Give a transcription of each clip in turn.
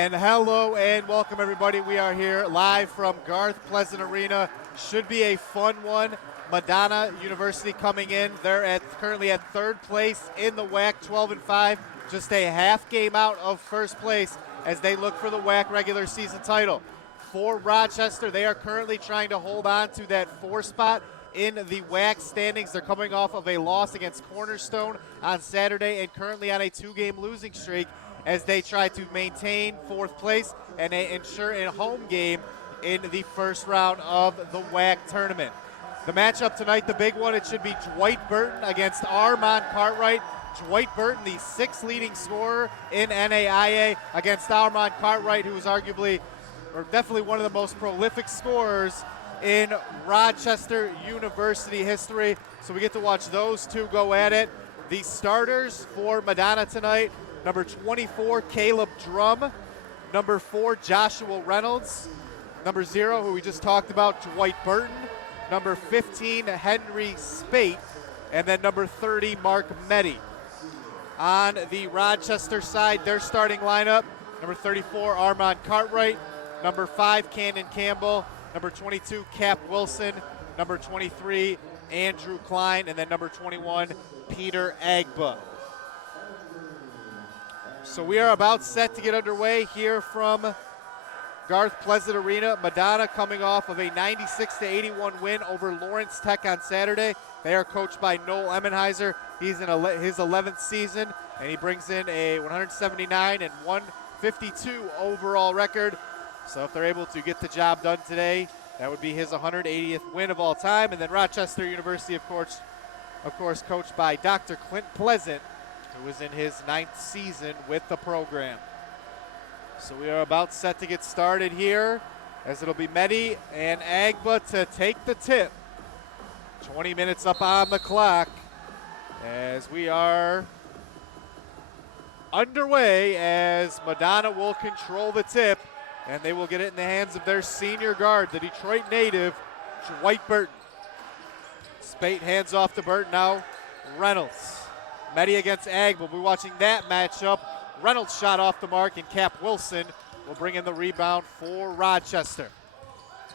And hello and welcome everybody. We are here live from Garth Pleasant Arena. Should be a fun one. Madonna University coming in. They're currently at third place in the WAC, 12-5. Just a half game out of first place as they look for the WAC regular season title. For Rochester, they are currently trying to hold on to that 4 spot in the WAC standings. They're coming off of a loss against Cornerstone on Saturday and currently on a 2-game losing streak as they try to maintain 4th place and ensure a home game in the first round of the WAC tournament. The matchup tonight, the big one, it should be Dwight Burton against Armand Cartwright. Dwight Burton, the 6th leading scorer in NAIA, against Armand Cartwright, who is arguably, or definitely one of the most prolific scorers in Rochester University history. So we get to watch those two go at it. The starters for Madonna tonight: number 24, Caleb Drum. Number 4, Joshua Reynolds. Number 0, who we just talked about, Dwight Burton. Number 15, Henry Spate. And then number 30, Mark Meddy. On the Rochester side, their starting lineup: number 34, Armand Cartwright. Number 5, Cannon Campbell. Number 22, Cap Wilson. Number 23, Andrew Klein. And then number 21, Peter Agba. So we are about set to get underway here from Garth Pleasant Arena. Madonna coming off of a 96-81 win over Lawrence Tech on Saturday. They are coached by Noel Emmenheiser. He's in his 11th season, and he brings in a 179 and 152 overall record. So if they're able to get the job done today, that would be his 180th win of all time. And then Rochester University, of course, coached by Dr. Clint Pleasant, who is in his 9th season with the program. So we are about set to get started here, as it'll be Meddy and Agba to take the tip. 20 minutes up on the clock as we are underway, as Madonna will control the tip, and they will get it in the hands of their senior guard, the Detroit native, Dwight Burton. Spate hands off to Burton now. Reynolds. Meddy against Ag. We'll be watching that matchup. Reynolds shot off the mark, and Cap Wilson will bring in the rebound for Rochester.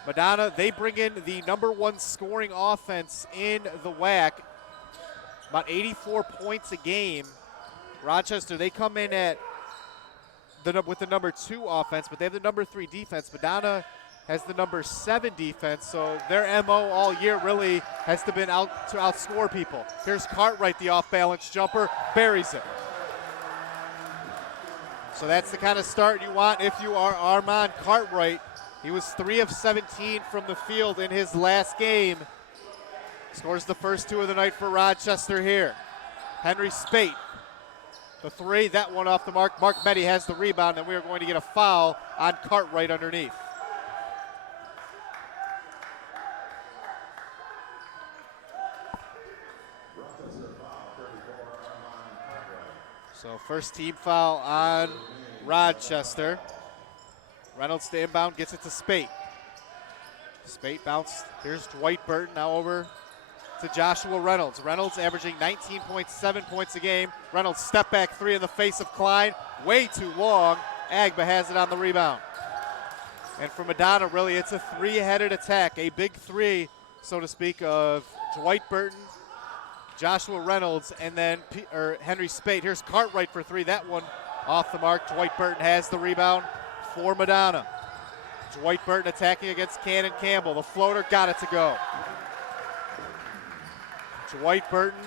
Madonna, they bring in the number 1 scoring offense in the WAC, about 84 points a game. Rochester, they come in at with the number 2 offense, but they have the number 3 defense. Madonna has the number 7 defense, so their MO all year really has to been out to outscore people. Here's Cartwright, the off-balance jumper, buries it. So that's the kind of start you want if you are Armand Cartwright. He was 3 of 17 from the field in his last game. Scores the first 2 of the night for Rochester here. Henry Spate, the 3, that one off the mark. Mark Meddy has the rebound, and we are going to get a foul on Cartwright underneath. So first team foul on Rochester. Reynolds to inbound, gets it to Spate. Spate bounced. Here's Dwight Burton now over to Joshua Reynolds. Reynolds averaging 19.7 points a game. Reynolds step back 3 in the face of Klein. Way too long. Agba has it on the rebound. And for Madonna, really, it's a 3-headed attack. A big 3, so to speak, of Dwight Burton, Joshua Reynolds, and then Henry Spate. Here's Cartwright for 3. That one off the mark. Dwight Burton has the rebound for Madonna. Dwight Burton attacking against Cannon Campbell. The floater got it to go. Dwight Burton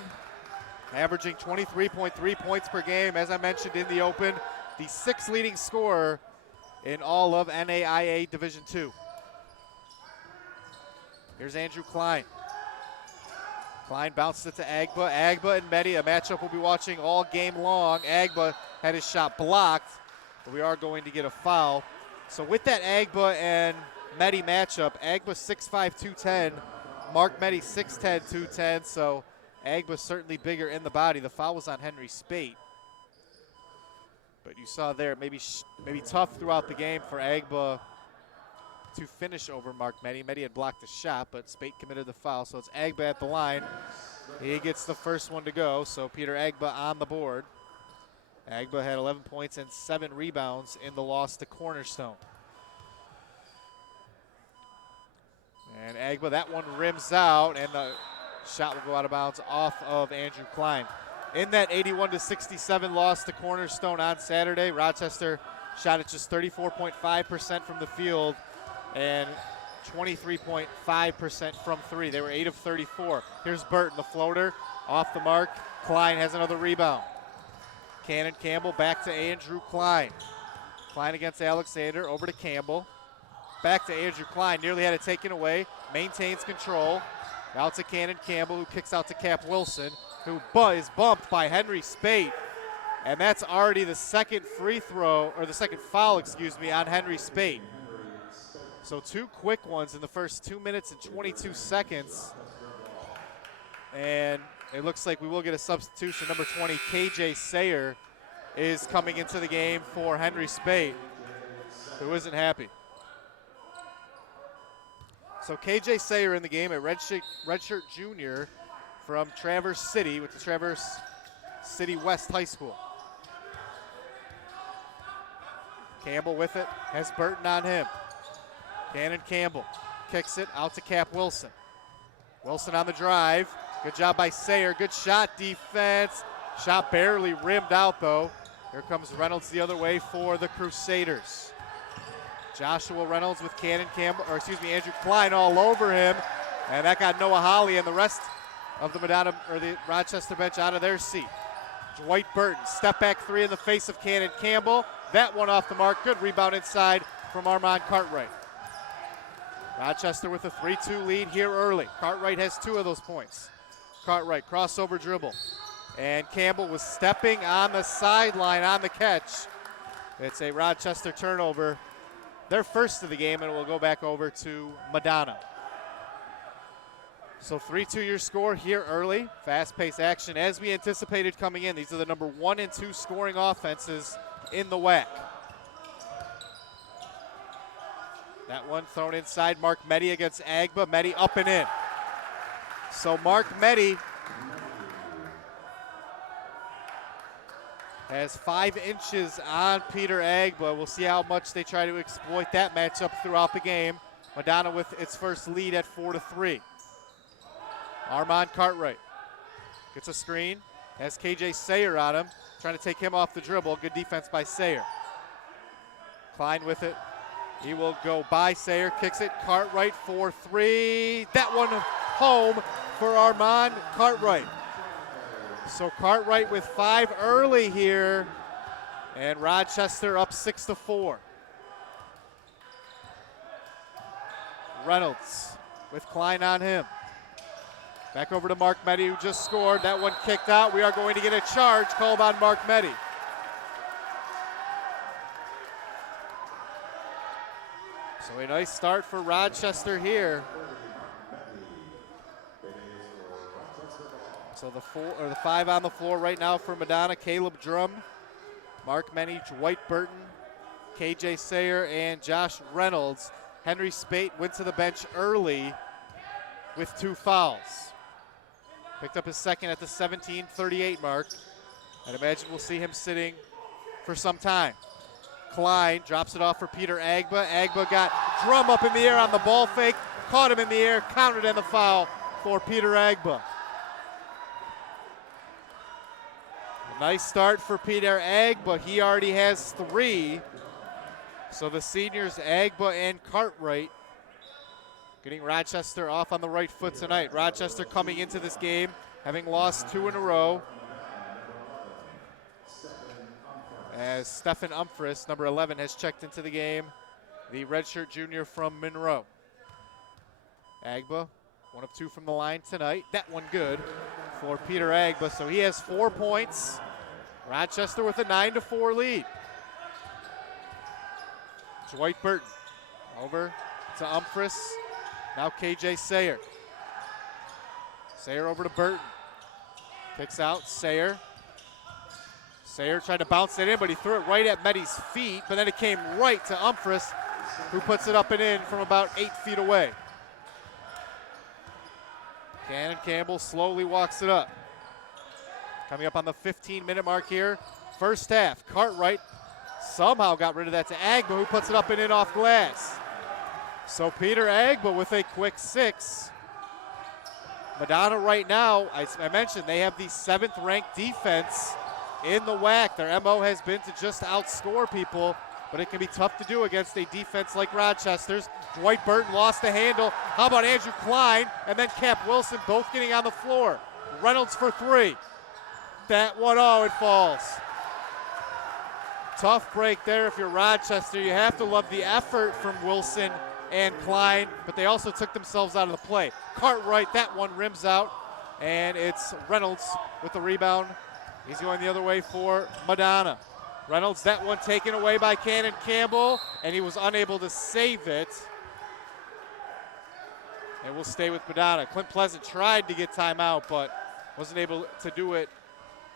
averaging 23.3 points per game, as I mentioned in the open. The 6th leading scorer in all of NAIA Division II. Here's Andrew Klein. Klein bounced it to Agba. Agba and Meddy, a matchup we'll be watching all game long. Agba had his shot blocked, but we are going to get a foul. So with that Agba and Meddy matchup, Agba 6'5", 210. Mark Meddy 6'10", 210. So Agba certainly bigger in the body. The foul was on Henry Spate. But you saw there, maybe tough throughout the game for Agba to finish over Mark Meddy. Meddy had blocked the shot, but Spate committed the foul, so it's Agba at the line. He gets the first one to go, so Peter Agba on the board. Agba had 11 points and 7 rebounds in the loss to Cornerstone. And Agba, that one rims out, and the shot will go out of bounds off of Andrew Klein. In that 81-67 loss to Cornerstone on Saturday, Rochester shot at just 34.5% from the field and 23.5% from three. They were 8 of 34. Here's Burton, the floater, off the mark. Klein has another rebound. Cannon Campbell back to Andrew Klein. Klein against Alexander, over to Campbell. Back to Andrew Klein, nearly had it taken away, maintains control. Out to Cannon Campbell, who kicks out to Cap Wilson, who is bumped by Henry Spate. And that's already the second free throw, or the second foul, excuse me, on Henry Spate. So 2 quick ones in the first 2 minutes and 22 seconds. And it looks like we will get a substitution. Number 20, KJ Sayer, is coming into the game for Henry Spate, who isn't happy. So KJ Sayer in the game, a redshirt junior from Traverse City with the Traverse City West High School. Campbell with it, has Burton on him. Cannon Campbell kicks it out to Cap Wilson. Wilson on the drive. Good job by Sayer. Good shot defense. Shot barely rimmed out though. Here comes Reynolds the other way for the Crusaders. Joshua Reynolds with Cannon Campbell, or excuse me, Andrew Klein all over him. And that got Noah Holly and the rest of the Madonna, or the Rochester bench, out of their seat. Dwight Burton, step back three in the face of Cannon Campbell. That one off the mark. Good rebound inside from Armand Cartwright. Rochester with a 3-2 lead here early. Cartwright has 2 of those points. Cartwright, crossover dribble. And Campbell was stepping on the sideline on the catch. It's a Rochester turnover. Their first of the game, and it will go back over to Madonna. So 3-2 your score here early. Fast-paced action as we anticipated coming in. These are the number 1 and 2 scoring offenses in the WAC. That one thrown inside. Mark Meddy against Agba. Meddy up and in. So Mark Meddy has 5 inches on Peter Agba. We'll see how much they try to exploit that matchup throughout the game. Madonna with its first lead at 4-3. Armand Cartwright gets a screen. Has KJ Sayer on him. Trying to take him off the dribble. Good defense by Sayer. Klein with it. He will go by Sayer. Kicks it. Cartwright for 3. That one home for Armand Cartwright. So Cartwright with 5 early here, and Rochester up 6-4. Reynolds with Klein on him. Back over to Mark Meddy, who just scored. That one kicked out. We are going to get a charge called on Mark Meddy. So a nice start for Rochester here. So the 5 on the floor right now for Madonna: Caleb Drum, Mark Meddy, Dwight Burton, KJ Sayer, and Josh Reynolds. Henry Spate went to the bench early with 2 fouls. Picked up his second at the 17:38 mark. I'd imagine we'll see him sitting for some time. Klein drops it off for Peter Agba. Agba got Drum up in the air on the ball fake, caught him in the air, counted in the foul for Peter Agba. Nice start for Peter Agba. He already has 3. So the seniors, Agba and Cartwright, getting Rochester off on the right foot tonight. Rochester coming into this game having lost 2 in a row, as Stephen Umphris, number 11, has checked into the game, the redshirt junior from Monroe. Agba, 1 of 2 from the line tonight. That one good for Peter Agba, so he has 4 points. Rochester with a 9-4 lead. Dwight Burton over to Umphris. Now KJ Sayer. Sayer over to Burton. Kicks out, Sayer. Sayer tried to bounce it in, but he threw it right at Meddy's feet, but then it came right to Umphris, who puts it up and in from about 8 feet away. Cannon Campbell slowly walks it up. Coming up on the 15-minute mark here first half. Cartwright somehow got rid of that to Agba, who puts it up and in off glass. So Peter Agba with a quick 6. Madonna right now, I mentioned, they have the 7th ranked defense in the WAC. Their MO has been to just outscore people, but it can be tough to do against a defense like Rochester's. Dwight Burton lost the handle. How about Andrew Klein and then Cap Wilson both getting on the floor. Reynolds for 3. That one, oh, it falls. Tough break there if you're Rochester. You have to love the effort from Wilson and Klein, but they also took themselves out of the play. Cartwright, that one rims out, and it's Reynolds with the rebound. He's going the other way for Madonna. Reynolds, that one taken away by Cannon Campbell, and he was unable to save it. And we'll stay with Madonna. Clint Pleasant tried to get timeout, but wasn't able to do it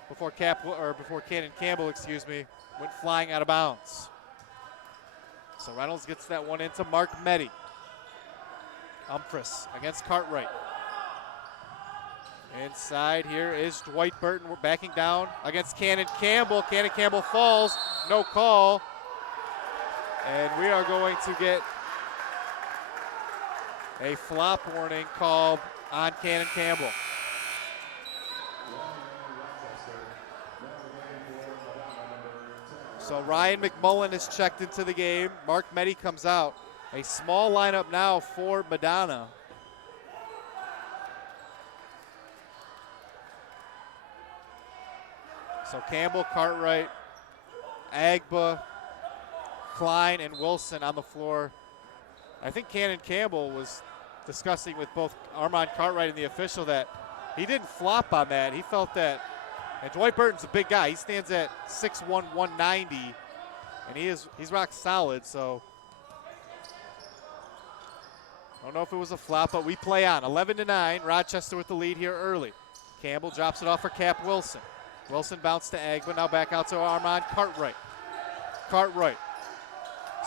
before Cannon Campbell, went flying out of bounds. So Reynolds gets that one into Mark Meddy. Humphreys against Cartwright. Inside here is Dwight Burton. We're backing down against Cannon Campbell. Cannon Campbell falls, no call. And we are going to get a flop warning called on Cannon Campbell. So Ryan McMullen is checked into the game. Mark Meddy comes out. A small lineup now for Madonna. So Campbell, Cartwright, Agba, Klein, and Wilson on the floor. I think Cannon Campbell was discussing with both Armand Cartwright and the official that he didn't flop on that. He felt that, and Dwight Burton's a big guy. He stands at 6'1", 190, and he's rock solid, so I don't know if it was a flop, but we play on. 11-9, Rochester with the lead here early. Campbell drops it off for Cap Wilson. Wilson bounced to Agba, now back out to Armand Cartwright. Cartwright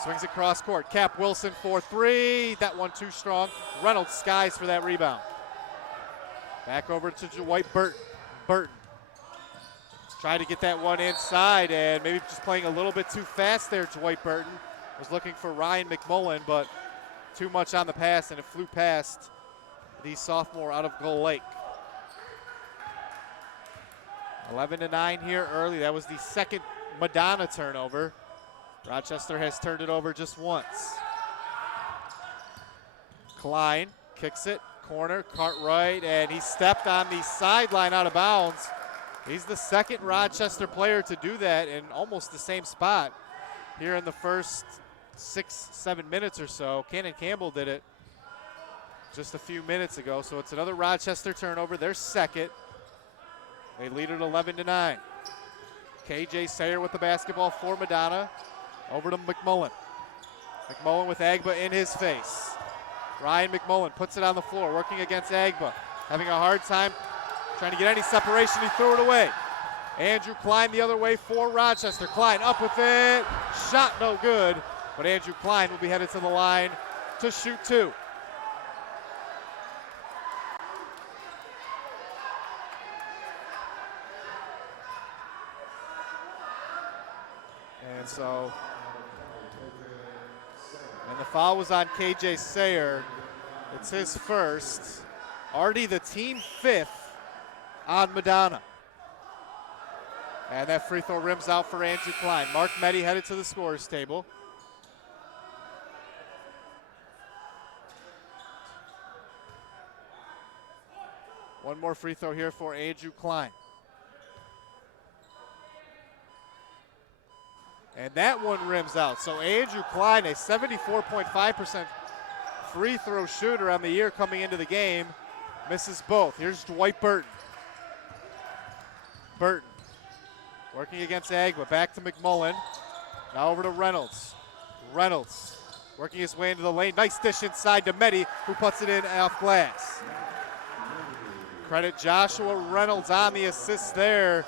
swings across court. Cap Wilson for 3. That one too strong. Reynolds skies for that rebound. Back over to Dwight Burton. Burton tried to get that one inside, and maybe just playing a little bit too fast there. Dwight Burton was looking for Ryan McMullen, but too much on the pass, and it flew past the sophomore out of Gull Lake. 11-9 here early. That was the second Madonna turnover. Rochester has turned it over just once. Klein kicks it, corner, Cartwright, and he stepped on the sideline out of bounds. He's the second Rochester player to do that in almost the same spot here in the first 6-7 minutes or so. Cannon Campbell did it just a few minutes ago, so it's another Rochester turnover, their second. They lead it 11-9. KJ Sayer with the basketball for Madonna. Over to McMullen. McMullen with Agba in his face. Ryan McMullen puts it on the floor, working against Agba. Having a hard time trying to get any separation. He threw it away. Andrew Klein the other way for Rochester. Klein up with it. Shot no good. But Andrew Klein will be headed to the line to shoot 2. And the foul was on KJ Sayer. It's his first. Already the team 5th on Madonna. And that free throw rims out for Andrew Klein. Mark Meddy headed to the scorer's table. One more free throw here for Andrew Klein. And that one rims out. So Andrew Klein, a 74.5% free throw shooter on the year coming into the game, misses both. Here's Dwight Burton. Burton working against Agba. Back to McMullen. Now over to Reynolds. Reynolds working his way into the lane. Nice dish inside to Meddy, who puts it in off glass. Credit Joshua Reynolds on the assist there.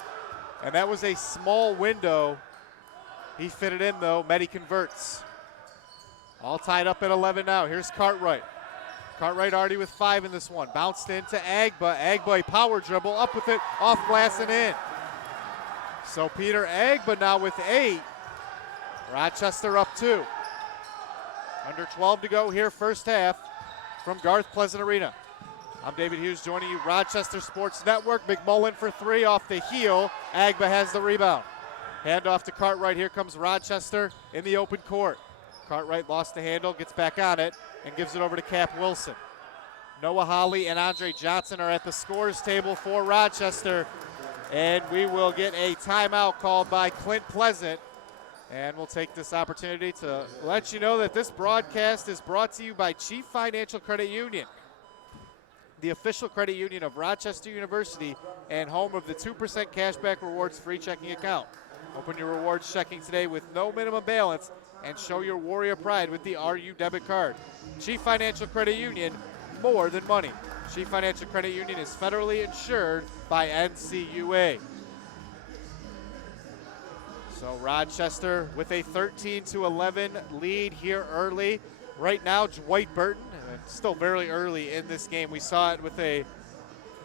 And that was a small window. He fit it in, though. Meddy converts. All tied up at 11 now. Here's Cartwright. Cartwright already with 5 in this one. Bounced into Agba. Agba, a power dribble. Up with it. Off glass and in. So Peter Agba now with 8. Rochester up 2. Under 12 to go here, first half from Garth Pleasant Arena. I'm David Hughes joining you, Rochester Sports Network. McMullen for 3 off the heel. Agba has the rebound. Hand off to Cartwright. Here comes Rochester in the open court. Cartwright lost the handle, gets back on it, and gives it over to Cap Wilson. Noah Holly and Andre Johnson are at the scores table for Rochester. And we will get a timeout called by Clint Pleasant. And we'll take this opportunity to let you know that this broadcast is brought to you by Chief Financial Credit Union, the official credit union of Rochester University and home of the 2% cashback rewards free checking account. Open your rewards checking today with no minimum balance and show your Warrior pride with the RU debit card. Chief Financial Credit Union, more than money. Chief Financial Credit Union is federally insured by NCUA. So Rochester with a 13-11 lead here early. Right now, Dwight Burton, still very early in this game. We saw it with a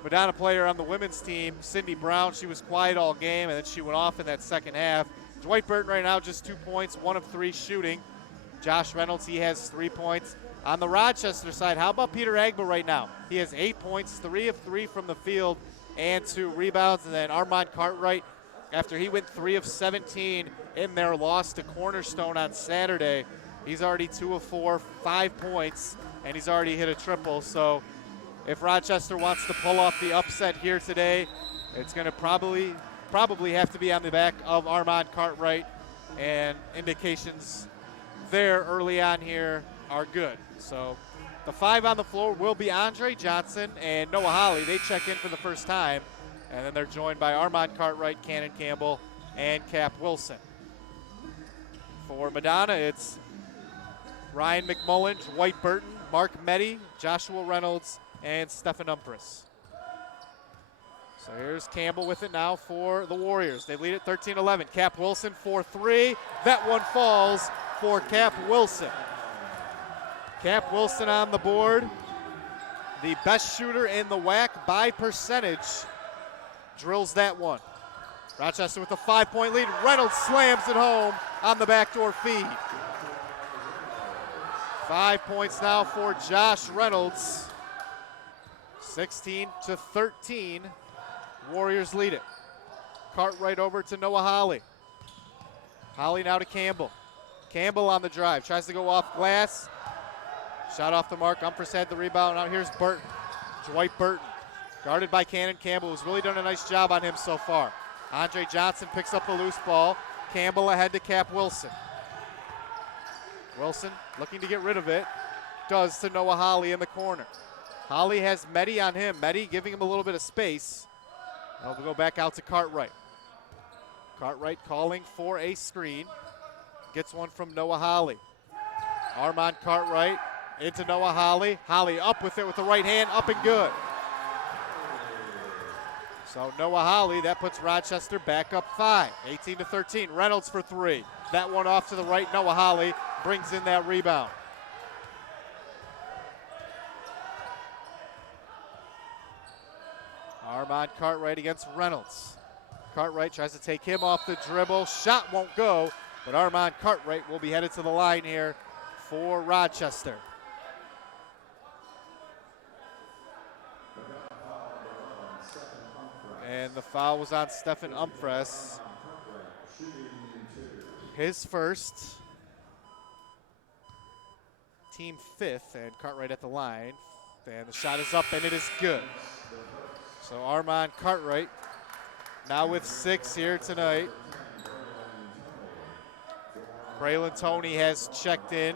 Madonna player on the women's team, Cindy Brown. She was quiet all game, and then she went off in that second half. Dwight Burton right now just 2 points, 1 of 3 shooting. Josh Reynolds, he has 3 points. On the Rochester side, how about Peter Agba right now? He has 8 points, 3 of 3 from the field, and 2 rebounds. And then Armand Cartwright, after he went 3 of 17 in their loss to Cornerstone on Saturday, he's already 2 of 4, 5 points, and he's already hit a triple. So if Rochester wants to pull off the upset here today, it's going to probably have to be on the back of Armand Cartwright, and indications there early on here are good. So the 5 on the floor will be Andre Johnson and Noah Holly. They check in for the first time, and then they're joined by Armand Cartwright, Cannon Campbell, and Cap Wilson. For Madonna, it's Ryan McMullen, Dwight Burton, Mark Meddy, Joshua Reynolds, and Stephen Umpris. So here's Campbell with it now for the Warriors. They lead at 13-11. Cap Wilson for 3. That one falls for Cap Wilson. Cap Wilson on the board. The best shooter in the WAC by percentage drills that one. Rochester with a 5-point lead. Reynolds slams it home on the backdoor feed. 5 points now for Josh Reynolds. 16-13. Warriors lead it. Cartwright over to Noah Holly. Holly now to Campbell. Campbell on the drive. Tries to go off glass. Shot off the mark. Umpris had the rebound. Now here's Burton. Dwight Burton. Guarded by Cannon Campbell, who's really done a nice job on him so far. Andre Johnson picks up the loose ball. Campbell ahead to Cap Wilson. Wilson looking to get rid of it. Does to Noah Holly in the corner. Holly has Meddy on him. Meddy giving him a little bit of space. Now we'll go back out to Cartwright. Cartwright calling for a screen. Gets one from Noah Holly. Armand Cartwright into Noah Holly. Holly up with it with the right hand, up and good. So Noah Holly, that puts Rochester back up 5, 18-13. Reynolds for 3. That one off to the right. Noah Holly brings in that rebound. Armand Cartwright against Reynolds. Cartwright tries to take him off the dribble. Shot won't go, but Armand Cartwright will be headed to the line here for Rochester. And the foul was on Stephen Umpris. His first. Team 5th, and Cartwright at the line. And the shot is up, and it is good. So Armand Cartwright now with 6 here tonight. Braylon Toney has checked in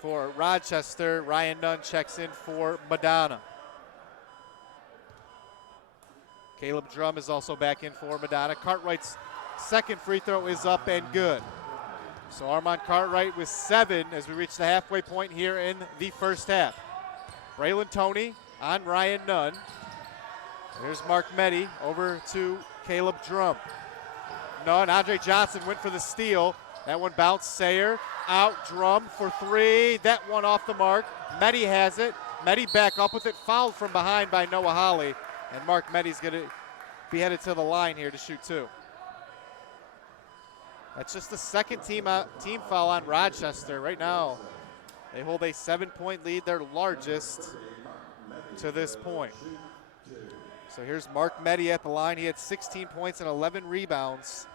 for Rochester. Ryan Nunn checks in for Madonna. Caleb Drum is also back in for Madonna. Cartwright's second free throw is up and good. So Armand Cartwright with 7 as we reach the halfway point here in the first half. Braylon Toney on Ryan Nunn. Here's Mark Meddy over to Caleb Drum. Nunn, Andre Johnson went for the steal. That one bounced. Sayer out. Drum for 3. That one off the mark. Meddy has it. Meddy back up with it. Fouled from behind by Noah Holly. And Mark Meddy's going to be headed to the line here to shoot 2. That's just the second team foul on Rochester. Right now, they hold a 7-point lead, their largest to this point. So here's Mark Meddy at the line. He had 16 points and 11 rebounds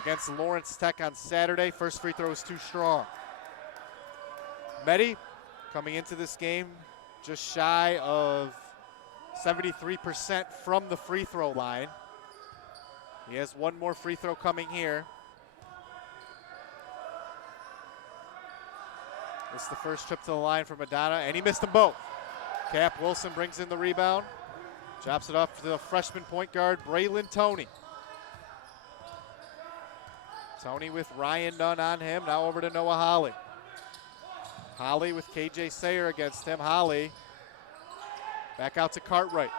against Lawrence Tech on Saturday. First free throw was too strong. Meddy coming into this game just shy of 73% from the free throw line. He has one more free throw coming here. This is the first trip to the line for Madonna, and he missed them both. Cap Wilson brings in the rebound. Drops it off to the freshman point guard, Braylon Toney. Toney with Ryan Nunn on him. Now over to Noah Holly. Holly with KJ Sayer against him. Holly back out to Cartwright.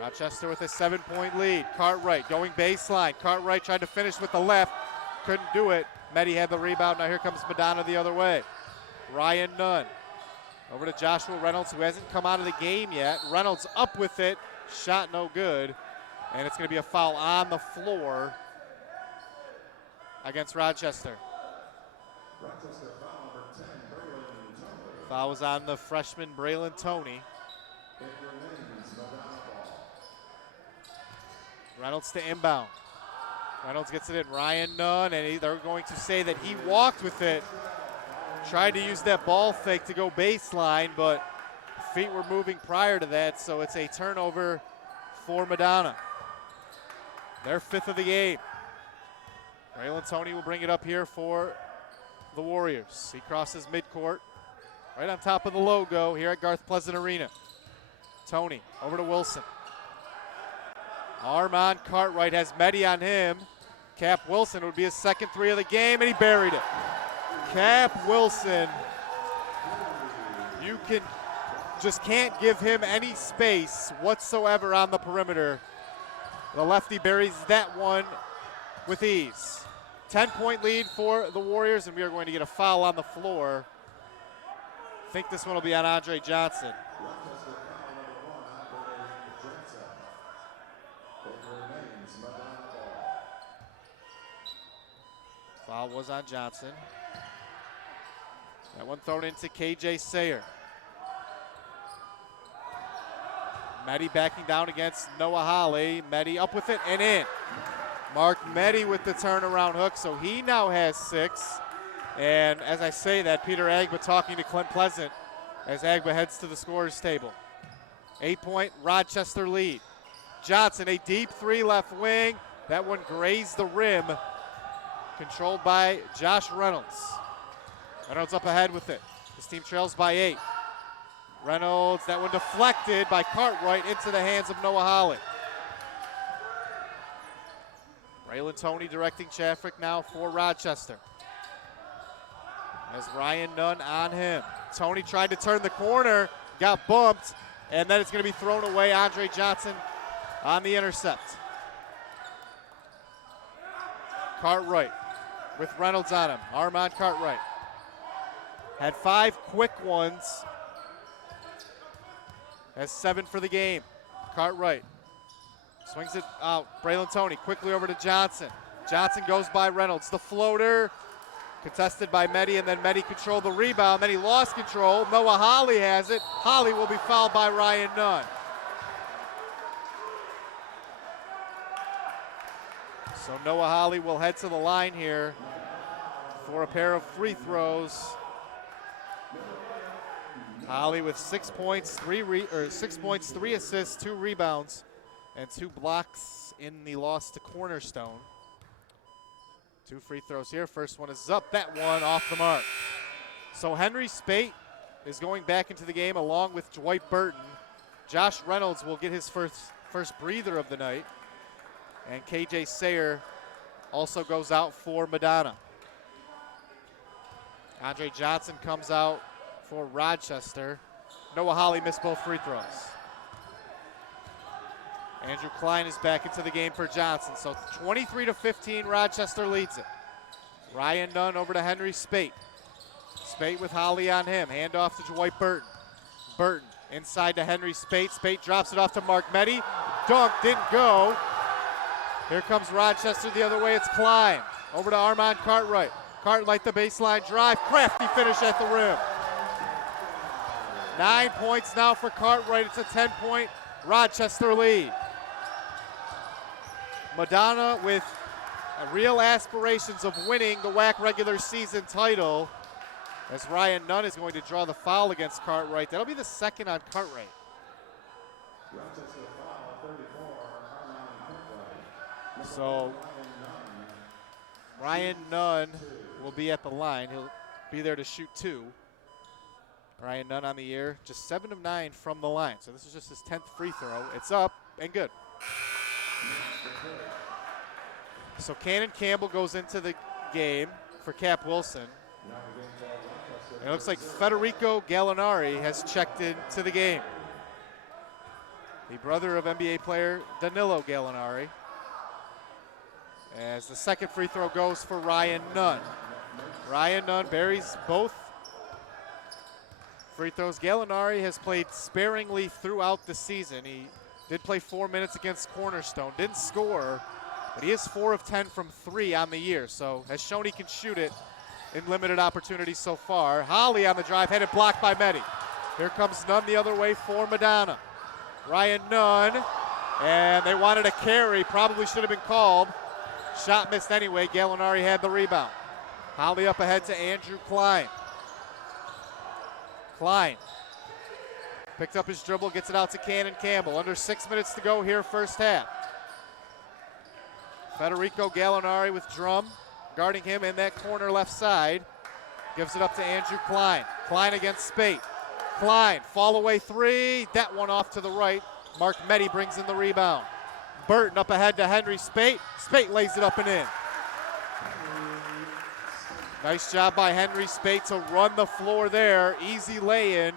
Rochester with a 7-point lead. Cartwright going baseline. Cartwright tried to finish with the left. Couldn't do it. Meddy had the rebound. Now here comes Madonna the other way. Ryan Nunn. Over to Joshua Reynolds, who hasn't come out of the game yet. Reynolds up with it. Shot no good. And it's going to be a foul on the floor against Rochester. Foul was on the freshman Braylon Toney. Reynolds to inbound. Reynolds gets it in. Ryan Nunn, and they're going to say that he walked with it. Tried to use that ball fake to go baseline, but feet were moving prior to that, so it's a turnover for Madonna. Their 5th of the game. Braylon Toney will bring it up here for the Warriors. He crosses midcourt, right on top of the logo here at Garth Pleasant Arena. Toney over to Wilson. Armand Cartwright has Meddy on him. Cap Wilson would be his second 3 of the game, and he buried it. Cap Wilson, you just can't give him any space whatsoever on the perimeter. The lefty buries that one with ease. 10-point lead for the Warriors, and we are going to get a foul on the floor. I think this one will be on Andre Johnson. Foul was on Johnson. That one thrown into KJ Sayer. Meddy backing down against Noah Holly. Meddy up with it and in. Mark Meddy with the turnaround hook, so he now has 6. And as I say that, Peter Agba talking to Clint Pleasant as Agba heads to the scorer's table. 8-point Rochester lead. Johnson, a deep 3 left wing. That one grazed the rim. Controlled by Josh Reynolds. Reynolds up ahead with it. His team trails by 8. Reynolds, that one deflected by Cartwright into the hands of Noah Holly. Braylon Toney directing traffic now for Rochester. As Ryan Nunn on him. Toney tried to turn the corner, got bumped, and then it's going to be thrown away. Andre Johnson on the intercept. Cartwright with Reynolds on him. Armand Cartwright. Had 5 quick ones. Has 7 for the game. Cartwright swings it out. Braylon Toney quickly over to Johnson. Johnson goes by Reynolds. The floater contested by Meddy, and then Meddy controlled the rebound. Then he lost control. Noah Holly has it. Holly will be fouled by Ryan Nunn. So Noah Holly will head to the line here for a pair of free throws. Holly with 6 points, 3 assists, 2 rebounds, and 2 blocks in the loss to Cornerstone. 2 free throws here. First one is up. That one off the mark. So Henry Spate is going back into the game along with Dwight Burton. Josh Reynolds will get his first breather of the night. And KJ Sayer also goes out for Madonna. Andre Johnson comes out for Rochester. Noah Holly missed both free throws. Andrew Klein is back into the game for Johnson. So 23-15, Rochester leads it. Ryan Nunn over to Henry Spate. Spate with Holly on him. Hand off to Dwight Burton. Burton inside to Henry Spate. Spate drops it off to Mark Meddy. dunk, didn't go. Here comes Rochester the other way, it's Klein. Over to Armand Cartwright. Cartwright the baseline drive, crafty finish at the rim. 9 points now for Cartwright, it's a 10-point Rochester lead. Madonna with real aspirations of winning the WAC regular season title, as Ryan Nunn is going to draw the foul against Cartwright. That'll be the second on Cartwright. So Ryan Nunn will be at the line. He'll be there to shoot 2. Ryan Nunn on the year, just 7 of 9 from the line. So this is just his 10th free throw. It's up and good. So Cannon Campbell goes into the game for Cap Wilson. And it looks like Federico Gallinari has checked into the game. The brother of NBA player Danilo Gallinari. As the second free throw goes for Ryan Nunn. Ryan Nunn buries both free throws. Gallinari has played sparingly throughout the season. He did play 4 minutes against Cornerstone. Didn't score, but he is 4 of 10 from 3 on the year. So has shown he can shoot it in limited opportunities so far. Holly on the drive, headed blocked by Mehdi. Here comes Nunn the other way for Madonna. Ryan Nunn, and they wanted a carry, probably should have been called. Shot missed anyway, Gallinari had the rebound. Holly up ahead to Andrew Klein. Klein picked up his dribble, gets it out to Cannon Campbell. Under 6 minutes to go here, first half. Federico Gallinari with Drum, guarding him in that corner left side. Gives it up to Andrew Klein. Klein against Spate. Klein, fall away 3. That one off to the right. Mark Mehdi brings in the rebound. Burton up ahead to Henry Spate. Spate lays it up and in. Nice job by Henry Spate to run the floor there. Easy lay-in.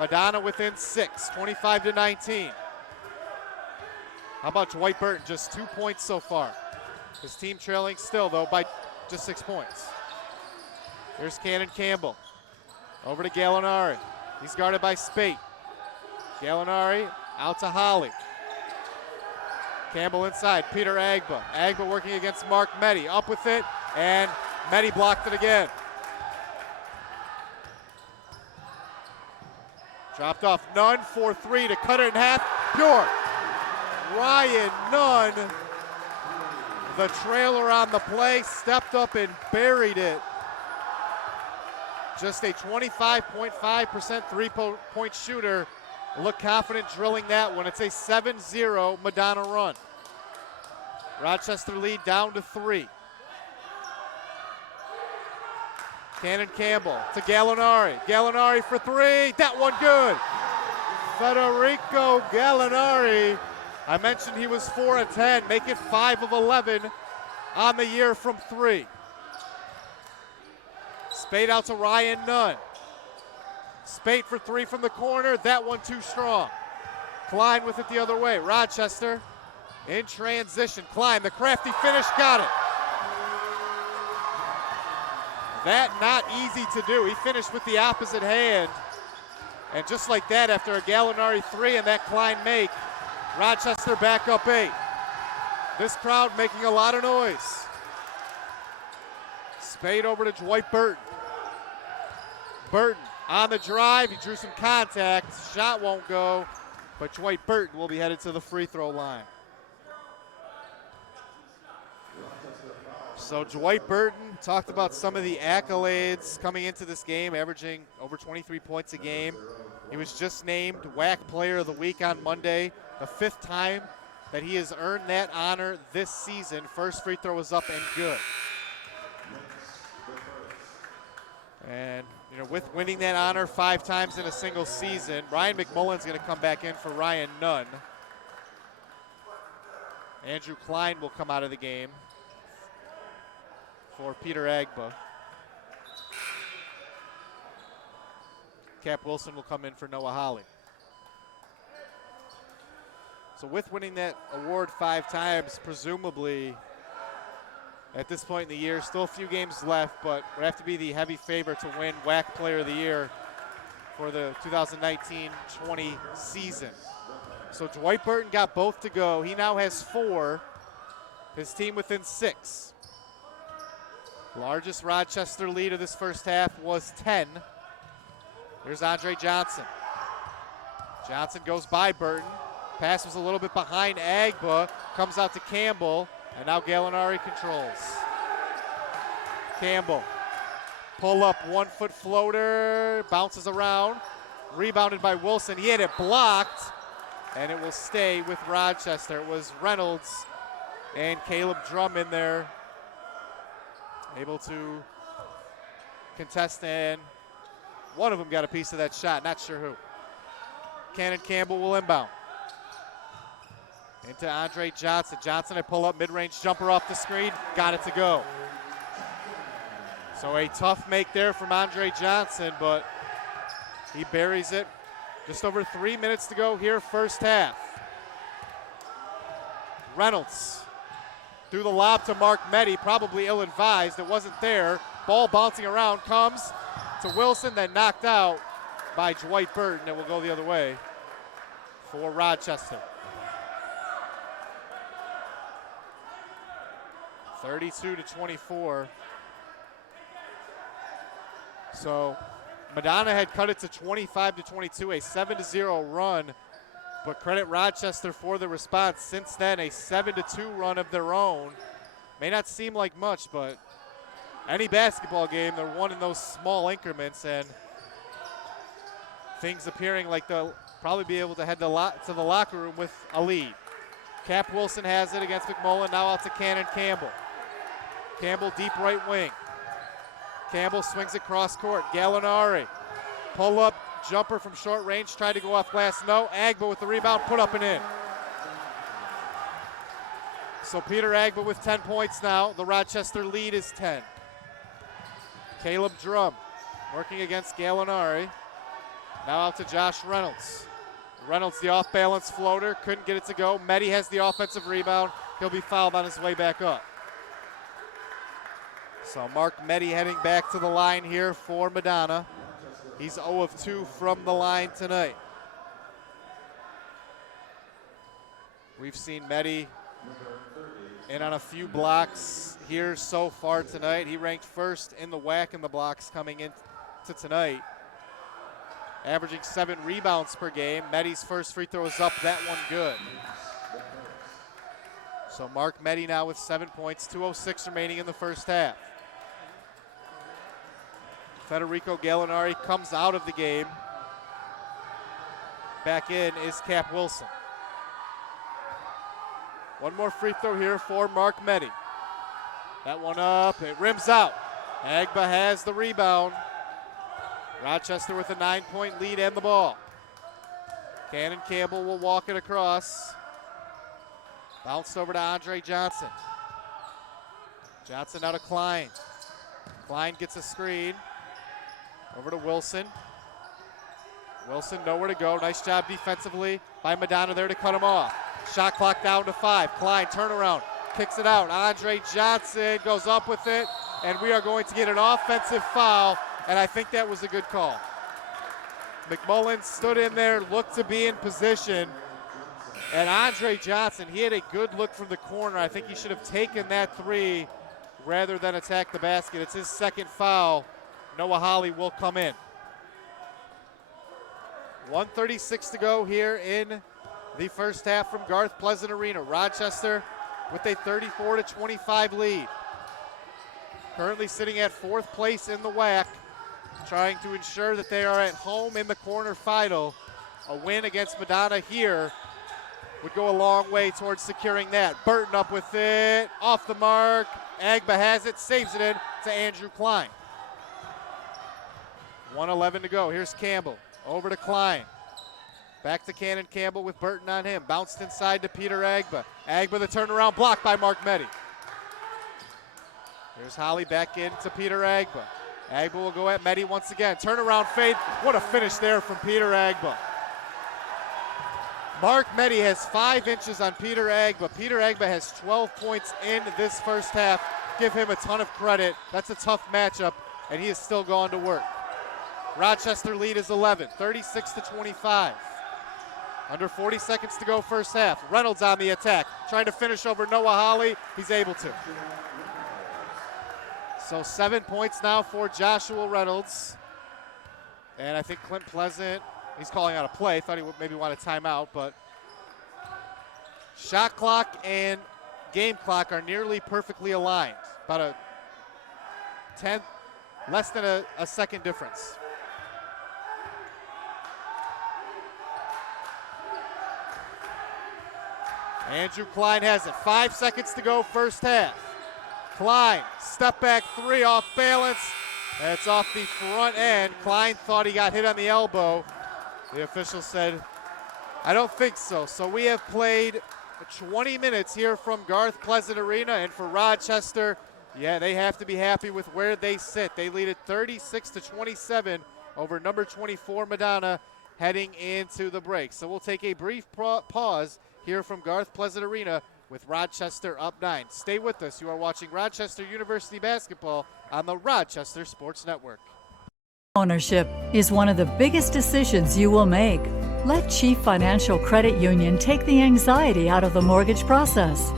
Madonna within 6, 25-19. How about Dwight Burton? Just 2 points so far. His team trailing still, though, by just 6 points. Here's Cannon Campbell. Over to Gallinari. He's guarded by Spate. Gallinari out to Holly. Campbell inside, Peter Agba. Agba working against Mark Mehdi. Up with it, and Mehdi blocked it again. Dropped off Nunn, 4-3 to cut it in half. Pure. Ryan Nunn, the trailer on the play, stepped up and buried it. Just a 25.5% three-point shooter. Look confident drilling that one. It's a 7-0 Madonna run. Rochester lead down to 3. Cannon Campbell to Gallinari. Gallinari for 3. That one good. Federico Gallinari. I mentioned he was 4 of 10. Make it 5 of 11 on the year from 3. Spade out to Ryan Nunn. Spade for 3 from the corner. That one too strong. Klein with it the other way. Rochester in transition. Klein, the crafty finish, got it. That not easy to do. He finished with the opposite hand. And just like that, after a Gallinari 3 and that Klein make, Rochester back up 8. This crowd making a lot of noise. Spade over to Dwight Burton. Burton on the drive, he drew some contact. Shot won't go, but Dwight Burton will be headed to the free throw line. So Dwight Burton talked about some of the accolades coming into this game, averaging over 23 points a game. He was just named WAC Player of the Week on Monday, the 5th time that he has earned that honor this season. First free throw was up and good. And, you know, with winning that honor 5 times in a single season, Ryan McMullen's going to come back in for Ryan Nunn. Andrew Klein will come out of the game for Peter Agba. Cap Wilson will come in for Noah Holly. So with winning that award 5 times, presumably at this point in the year, still a few games left, but would have to be the heavy favorite to win WAC Player of the Year for the 2019-20 season. So Dwight Burton got both to go. He now has 4. His team within 6. Largest Rochester lead of this first half was 10. Here's Andre Johnson. Johnson goes by Burton. Pass was a little bit behind Agba. Comes out to Campbell. And now Gallinari controls. Campbell. Pull up 1-foot floater. Bounces around. Rebounded by Wilson. He had it blocked. And it will stay with Rochester. It was Reynolds and Caleb Drum in there. Able to contest, and one of them got a piece of that shot. Not sure who. Cannon Campbell will inbound. Into Andre Johnson. Johnson, a pull-up mid-range jumper off the screen. Got it to go. So a tough make there from Andre Johnson, but he buries it. Just over 3 minutes to go here, first half. Reynolds threw the lob to Mark Meddy, probably ill-advised. It wasn't there. Ball bouncing around, comes to Wilson, then knocked out by Dwight Burton. It will go the other way for Rochester. 32-24. So Madonna had cut it to 25-22, a 7-0 run, but credit Rochester for the response. Since then, a 7-2 run of their own. May not seem like much, but any basketball game, they're won in those small increments, and things appearing like they'll probably be able to head to the locker room with a lead. Cap Wilson has it against McMullen, now out to Cannon Campbell. Campbell deep right wing. Campbell swings it cross court. Gallinari, pull up, jumper from short range, tried to go off glass, no. Agba with the rebound, put up and in. So Peter Agba with 10 points now. The Rochester lead is 10. Caleb Drum working against Gallinari. Now out to Josh Reynolds. Reynolds, the off-balance floater, couldn't get it to go. Meddy has the offensive rebound. He'll be fouled on his way back up. So Mark Meddy heading back to the line here for Madonna. He's 0 of 2 from the line tonight. We've seen Meddy in on a few blocks here so far tonight. He ranked first in the WAC in the blocks coming into tonight, averaging 7 rebounds per game. Meddy's first free throw is up, that one good. So Mark Meddy now with 7 points, 2:06 remaining in the first half. Federico Gallinari comes out of the game. Back in is Cap Wilson. One more free throw here for Mark Meddy. That one up, it rims out. Agba has the rebound. Rochester with a 9-point lead and the ball. Cannon Campbell will walk it across. Bounced over to Andre Johnson. Johnson out to Klein. Klein gets a screen. Over to Wilson. Wilson nowhere to go. Nice job defensively by Madonna there to cut him off. Shot clock down to 5. Klein turnaround, kicks it out. Andre Johnson goes up with it, and we are going to get an offensive foul, and I think that was a good call. McMullen stood in there, looked to be in position, and Andre Johnson, he had a good look from the corner. I think he should have taken that 3 rather than attack the basket. It's his second foul. Noah Holly will come in. 1:36 to go here in the first half from Garth Pleasant Arena. Rochester with a 34-25 lead. Currently sitting at 4th place in the WAC, trying to ensure that they are at home in the quarterfinal. A win against Madonna here would go a long way towards securing that. Burton up with it, off the mark. Agba has it, saves it in to Andrew Klein. 1:11 to go. Here's Campbell. Over to Klein. Back to Cannon Campbell with Burton on him. Bounced inside to Peter Agba. Agba the turnaround, blocked by Mark Meddy. Here's Holly back in to Peter Agba. Agba will go at Meddy once again. Turnaround fade. What a finish there from Peter Agba. Mark Meddy has 5 inches on Peter Agba. Peter Agba has 12 points in this first half. Give him a ton of credit. That's a tough matchup, and he is still going to work. Rochester lead is 11, 36-25. Under 40 seconds to go first half. Reynolds on the attack, trying to finish over Noah Hawley. He's able to. So 7 points now for Joshua Reynolds. And I think Clint Pleasant, he's calling out a play. Thought he would maybe want a timeout, but shot clock and game clock are nearly perfectly aligned. About less than a second difference. Andrew Klein has it. 5 seconds to go first half. Klein, step back three off balance. That's off the front end. Klein thought he got hit on the elbow. The official said, I don't think so. So we have played 20 minutes here from Garth Pleasant Arena, and for Rochester, yeah, they have to be happy with where they sit. They lead it 36-27 over number 24 Madonna heading into the break. So we'll take a brief pause here from Garth Pleasant Arena with Rochester up 9. Stay with us. You are watching Rochester University basketball on the Rochester Sports Network. Ownership is one of the biggest decisions you will make. Let Chief Financial Credit Union take the anxiety out of the mortgage process.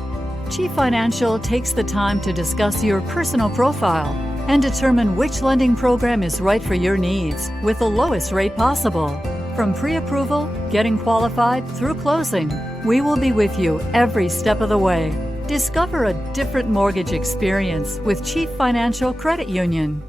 Chief Financial takes the time to discuss your personal profile and determine which lending program is right for your needs with the lowest rate possible. From pre-approval, getting qualified, through closing, we will be with you every step of the way. Discover a different mortgage experience with Chief Financial Credit Union.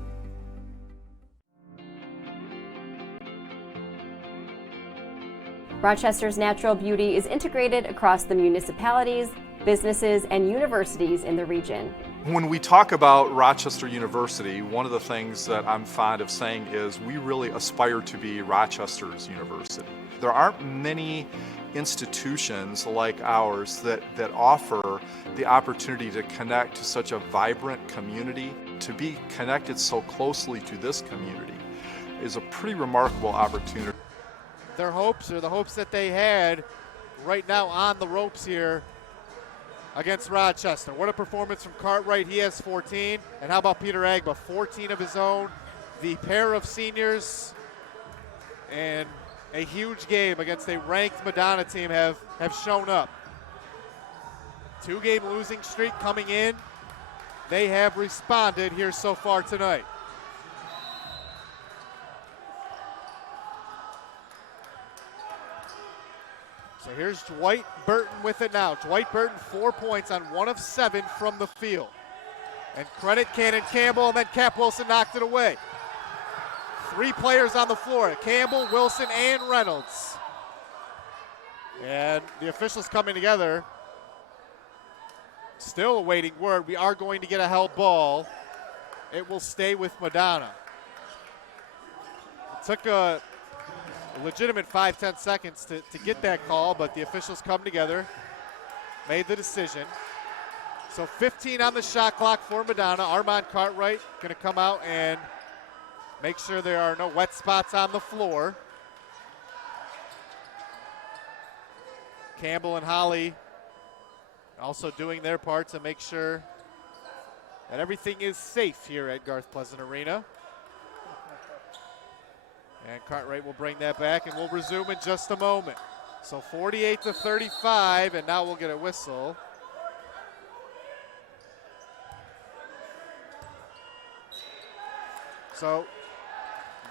Rochester's natural beauty is integrated across the municipalities, businesses, and universities in the region. When we talk about Rochester University, one of the things that I'm fond of saying is we really aspire to be Rochester's university. There aren't many institutions like ours that offer the opportunity to connect to such a vibrant community. To be connected so closely to this community is a pretty remarkable opportunity. Their hopes, or the hopes that they had, right now on the ropes here against Rochester. What a performance from Cartwright. He has 14. And how about Peter Agba? 14 of his own. The pair of seniors and a huge game against a ranked Madonna team have shown up. 2-game losing streak coming in. They have responded here so far tonight. So here's Dwight Burton with it now. Dwight Burton, 4 points on 1 of 7 from the field. And credit Cannon Campbell, and then Cap Wilson knocked it away. 3 players on the floor, Campbell, Wilson, and Reynolds. And the officials coming together. Still awaiting word. We are going to get a held ball. It will stay with Madonna. It took a legitimate 5-10 seconds to get that call, but the officials come together, made the decision. So 15 on the shot clock for Madonna. Armand Cartwright going to come out and make sure there are no wet spots on the floor. Campbell and Holly also doing their part to make sure that everything is safe here at Garth Pleasant Arena. And Cartwright will bring that back, and we'll resume in just a moment. So 48-35, and now we'll get a whistle. So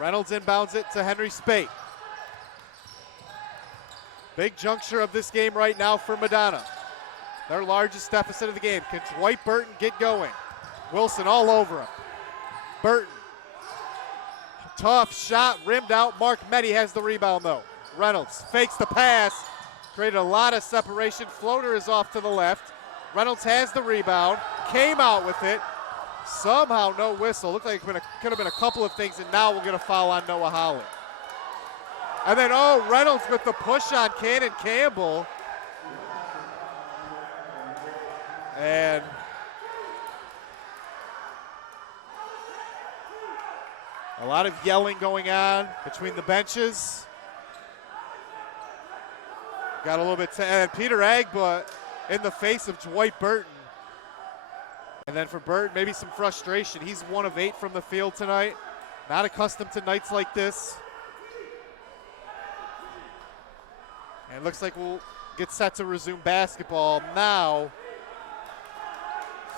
Reynolds inbounds it to Henry Spate. Big juncture of this game right now for Madonna. Their largest deficit of the game. Can Dwight Burton get going? Wilson all over him. Burton. Tough shot, rimmed out. Mark Meddy has the rebound though. Reynolds fakes the pass, created a lot of separation. Floater is off to the left. Reynolds has the rebound, came out with it. Somehow no whistle. Looked like it could have been a couple of things, and now we'll get a foul on Noah Hawley. And then, Reynolds with the push on Cannon Campbell. And a lot of yelling going on between the benches. Got a little bit, and Peter Agba in the face of Dwight Burton. And then for Burton, maybe some frustration. He's 1 of 8 from the field tonight. Not accustomed to nights like this. And it looks like we'll get set to resume basketball now.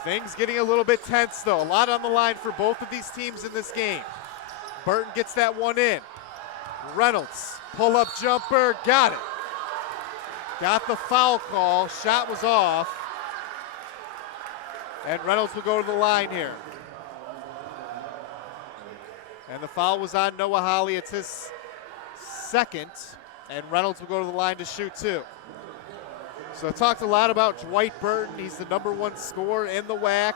Things getting a little bit tense though. A lot on the line for both of these teams in this game. Burton gets that one in. Reynolds, pull-up jumper, got it. Got the foul call, shot was off. And Reynolds will go to the line here. And the foul was on Noah Holly. It's his second. And Reynolds will go to the line to shoot two. So I talked a lot about Dwight Burton. He's the #1 scorer in the WAC.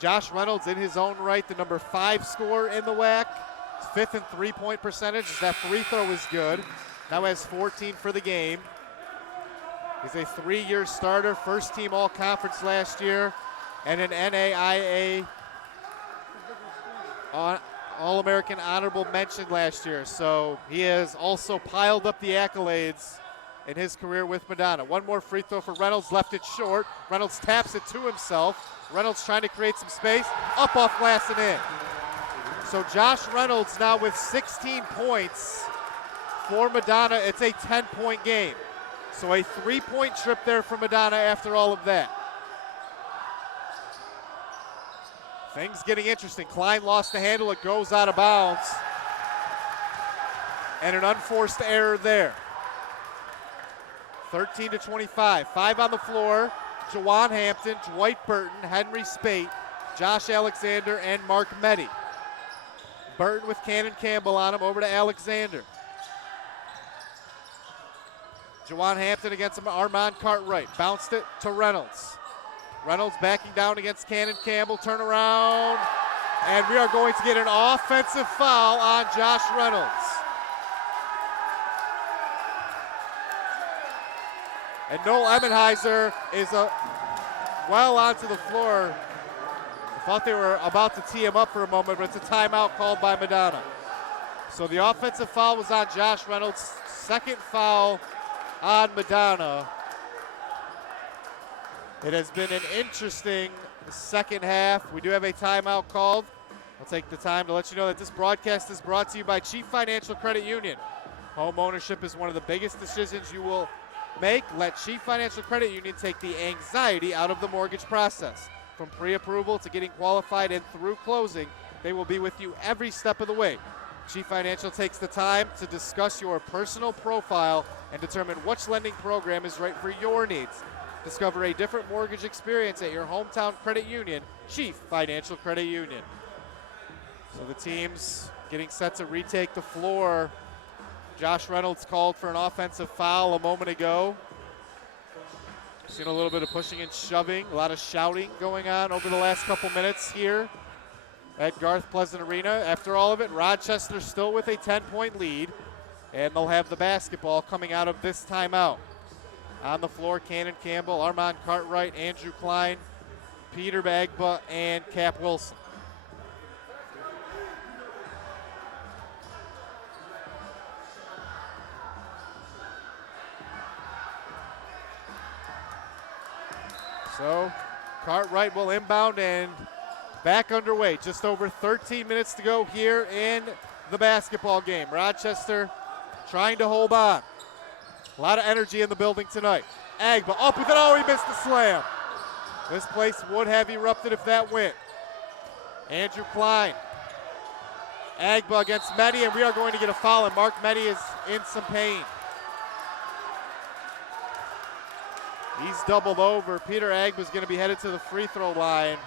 Josh Reynolds in his own right, the #5 scorer in the WAC. 5th in three-point percentage. That free throw is good. Now has 14 for the game. He's a 3-year starter, first team all-conference last year, and an NAIA All-American honorable mention last year. So he has also piled up the accolades in his career with Madonna. One more free throw for Reynolds, left it short. Reynolds taps it to himself. Reynolds trying to create some space, up off glass and in. So Josh Reynolds now with 16 points for Madonna. It's a 10-point game. So a 3-point trip there for Madonna after all of that. Things getting interesting. Klein lost the handle. It goes out of bounds. And an unforced error there. 13-25. 5 on the floor. Jawan Hampton, Dwight Burton, Henry Spate, Josh Alexander, and Mark Meddy. Burton with Cannon Campbell on him, over to Alexander. Jawan Hampton against Armand Cartwright. Bounced it to Reynolds. Reynolds backing down against Cannon Campbell. Turn around. And we are going to get an offensive foul on Josh Reynolds. And Noel Emmenheiser is well onto the floor. I thought they were about to tee him up for a moment, but it's a timeout called by Madonna. So the offensive foul was on Josh Reynolds. Second foul on Madonna. It has been an interesting second half. We do have a timeout called. I'll take the time to let you know that this broadcast is brought to you by Chief Financial Credit Union. Home ownership is one of the biggest decisions you will make. Let Chief Financial Credit Union take the anxiety out of the mortgage process. From pre-approval to getting qualified and through closing, they will be with you every step of the way. Chief Financial takes the time to discuss your personal profile and determine which lending program is right for your needs. Discover a different mortgage experience at your hometown credit union, Chief Financial Credit Union. So the team's getting set to retake the floor. Josh Reynolds called for an offensive foul a moment ago. Seen a little bit of pushing and shoving, a lot of shouting going on over the last couple minutes here at Garth Pleasant Arena. After all of it, Rochester still with a 10-point lead, and they'll have the basketball coming out of this timeout. On the floor, Cannon Campbell, Armand Cartwright, Andrew Klein, Peter Bagba, and Cap Wilson. So Cartwright will inbound and back underway. Just over 13 minutes to go here in the basketball game. Rochester trying to hold on. A lot of energy in the building tonight. Agba up with it. Oh, he missed the slam. This place would have erupted if that went. Andrew Klein. Agba against Meddy, and we are going to get a foul, and Mark Meddy is in some pain. He's doubled over. Peter Agba's going to be headed to the free throw line.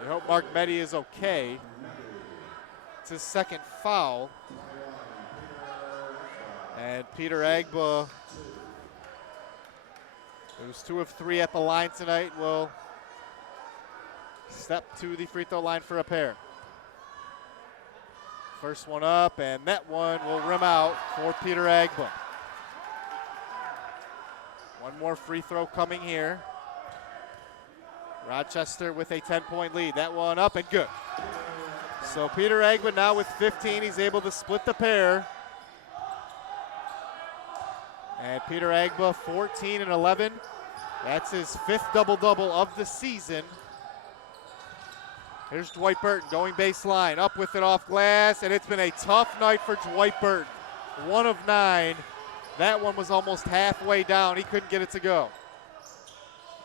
I hope Mark Meddy is okay. It's his second foul. And Peter Agba, who's 2 of 3 at the line tonight, will step to the free throw line for a pair. First one up, and that one will rim out for Peter Agba. One more free throw coming here. Rochester with a 10-point lead. That one up and good. So Peter Agba now with 15. He's able to split the pair. And Peter Agba 14 and 11. That's his 5th double-double of the season. Here's Dwight Burton going baseline, up with it off glass, and it's been a tough night for Dwight Burton. 1 of 9. That one was almost halfway down. He couldn't get it to go.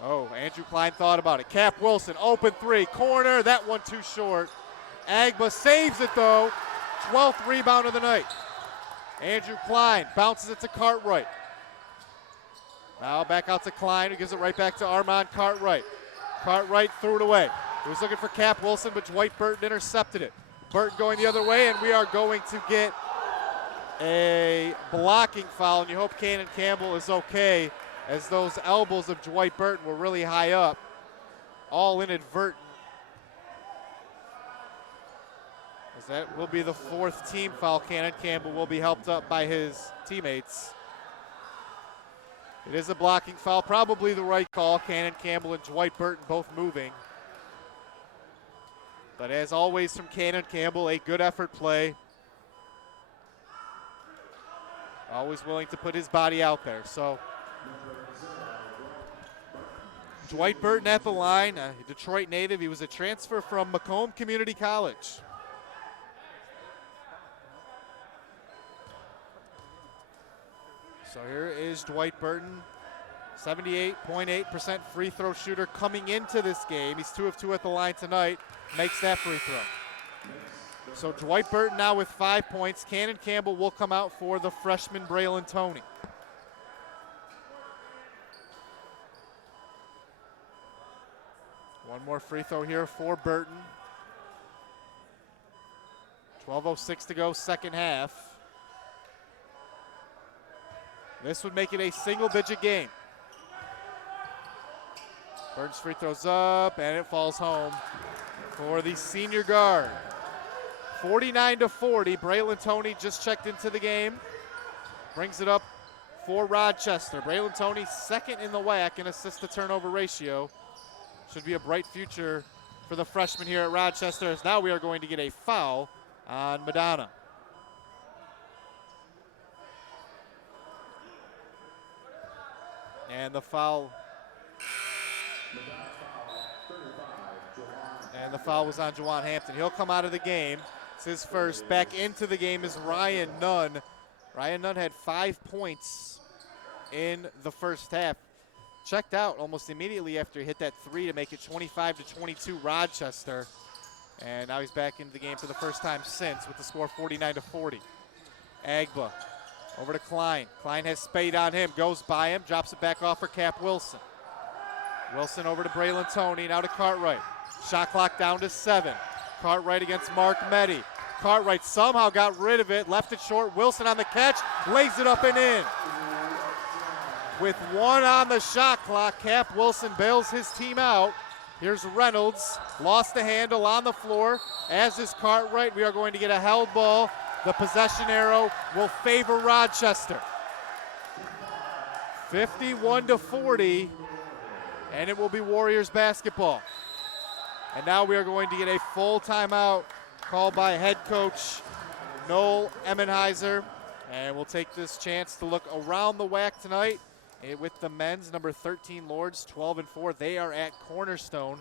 Oh, Andrew Klein thought about it. Cap Wilson, open 3, corner. That one too short. Agba saves it though. 12th rebound of the night. Andrew Klein bounces it to Cartwright. Now back out to Klein, who gives it right back to Armand Cartwright. Cartwright threw it away. He was looking for Cap Wilson, but Dwight Burton intercepted it. Burton going the other way, and we are going to get a blocking foul, and you hope Cannon Campbell is okay, as those elbows of Dwight Burton were really high up, all inadvertent. As that will be the 4th team foul. Cannon Campbell will be helped up by his teammates. It is a blocking foul, probably the right call. Cannon Campbell and Dwight Burton both moving. But as always from Cannon Campbell, a good effort play. Always willing to put his body out there. So Dwight Burton at the line, a Detroit native. He was a transfer from Macomb Community College. So here is Dwight Burton, 78.8% free throw shooter coming into this game. He's 2 of 2 at the line tonight, makes that free throw. So Dwight Burton now with 5 points. Cannon Campbell will come out for the freshman Braylon Toney. One more free throw here for Burton. 12:06 to go, second half. This would make it a single-digit game. Burton's free throws up, and it falls home for the senior guard. 49-40. Braylon Toney just checked into the game. Brings it up for Rochester. Braylon Toney second in the WAC in assist-to-turnover ratio. Should be a bright future for the freshman here at Rochester, as now we are going to get a foul on Madonna. And the foul. And the foul was on Juwan Hampton. He'll come out of the game. It's his first. Back into the game is Ryan Nunn. Ryan Nunn had 5 points in the first half. Checked out almost immediately after he hit that 3 to make it 25-22 Rochester. And now he's back into the game for the first time since with the score 49-40. Agba over to Klein. Klein has Spade on him, goes by him, drops it back off for Cap Wilson. Wilson over to Braylon Toney, now to Cartwright. Shot clock down to 7. Cartwright against Mark Meddy. Cartwright somehow got rid of it, left it short. Wilson on the catch, lays it up and in. With 1 on the shot clock, Cap Wilson bails his team out. Here's Reynolds, lost the handle on the floor, as is Cartwright. We are going to get a held ball. The possession arrow will favor Rochester. 51-40, and it will be Warriors basketball. And now we are going to get a full timeout called by head coach Noel Emmenheiser. And we'll take this chance to look around the WAC tonight with the men's number 13 Lords, 12-4. They are at Cornerstone.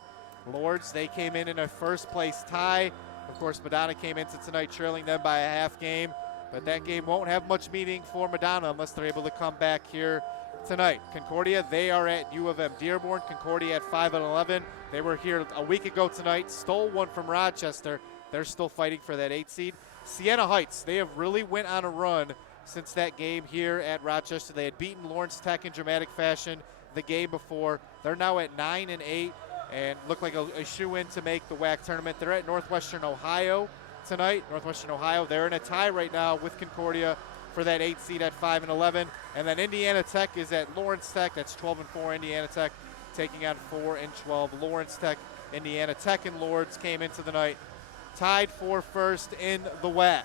Lords, they came in a first place tie. Of course, Madonna came into tonight trailing them by a half game, but that game won't have much meaning for Madonna unless they're able to come back here tonight. Concordia, they are at U of M Dearborn. Concordia at 5-11. They were here a week ago tonight, stole one from Rochester. They're still fighting for that 8 seed. Siena Heights, they have really went on a run since that game here at Rochester. They had beaten Lawrence Tech in dramatic fashion the game before. They're now at 9-8. And look like a shoe-in to make the WAC tournament. They're at Northwestern Ohio tonight. Northwestern Ohio, they're in a tie right now with Concordia for that 8 seed at 5-11. And then Indiana Tech is at Lawrence Tech. That's 12-4 Indiana Tech taking on 4-12 Lawrence Tech. Indiana Tech and Lords came into the night tied for first in the WAC.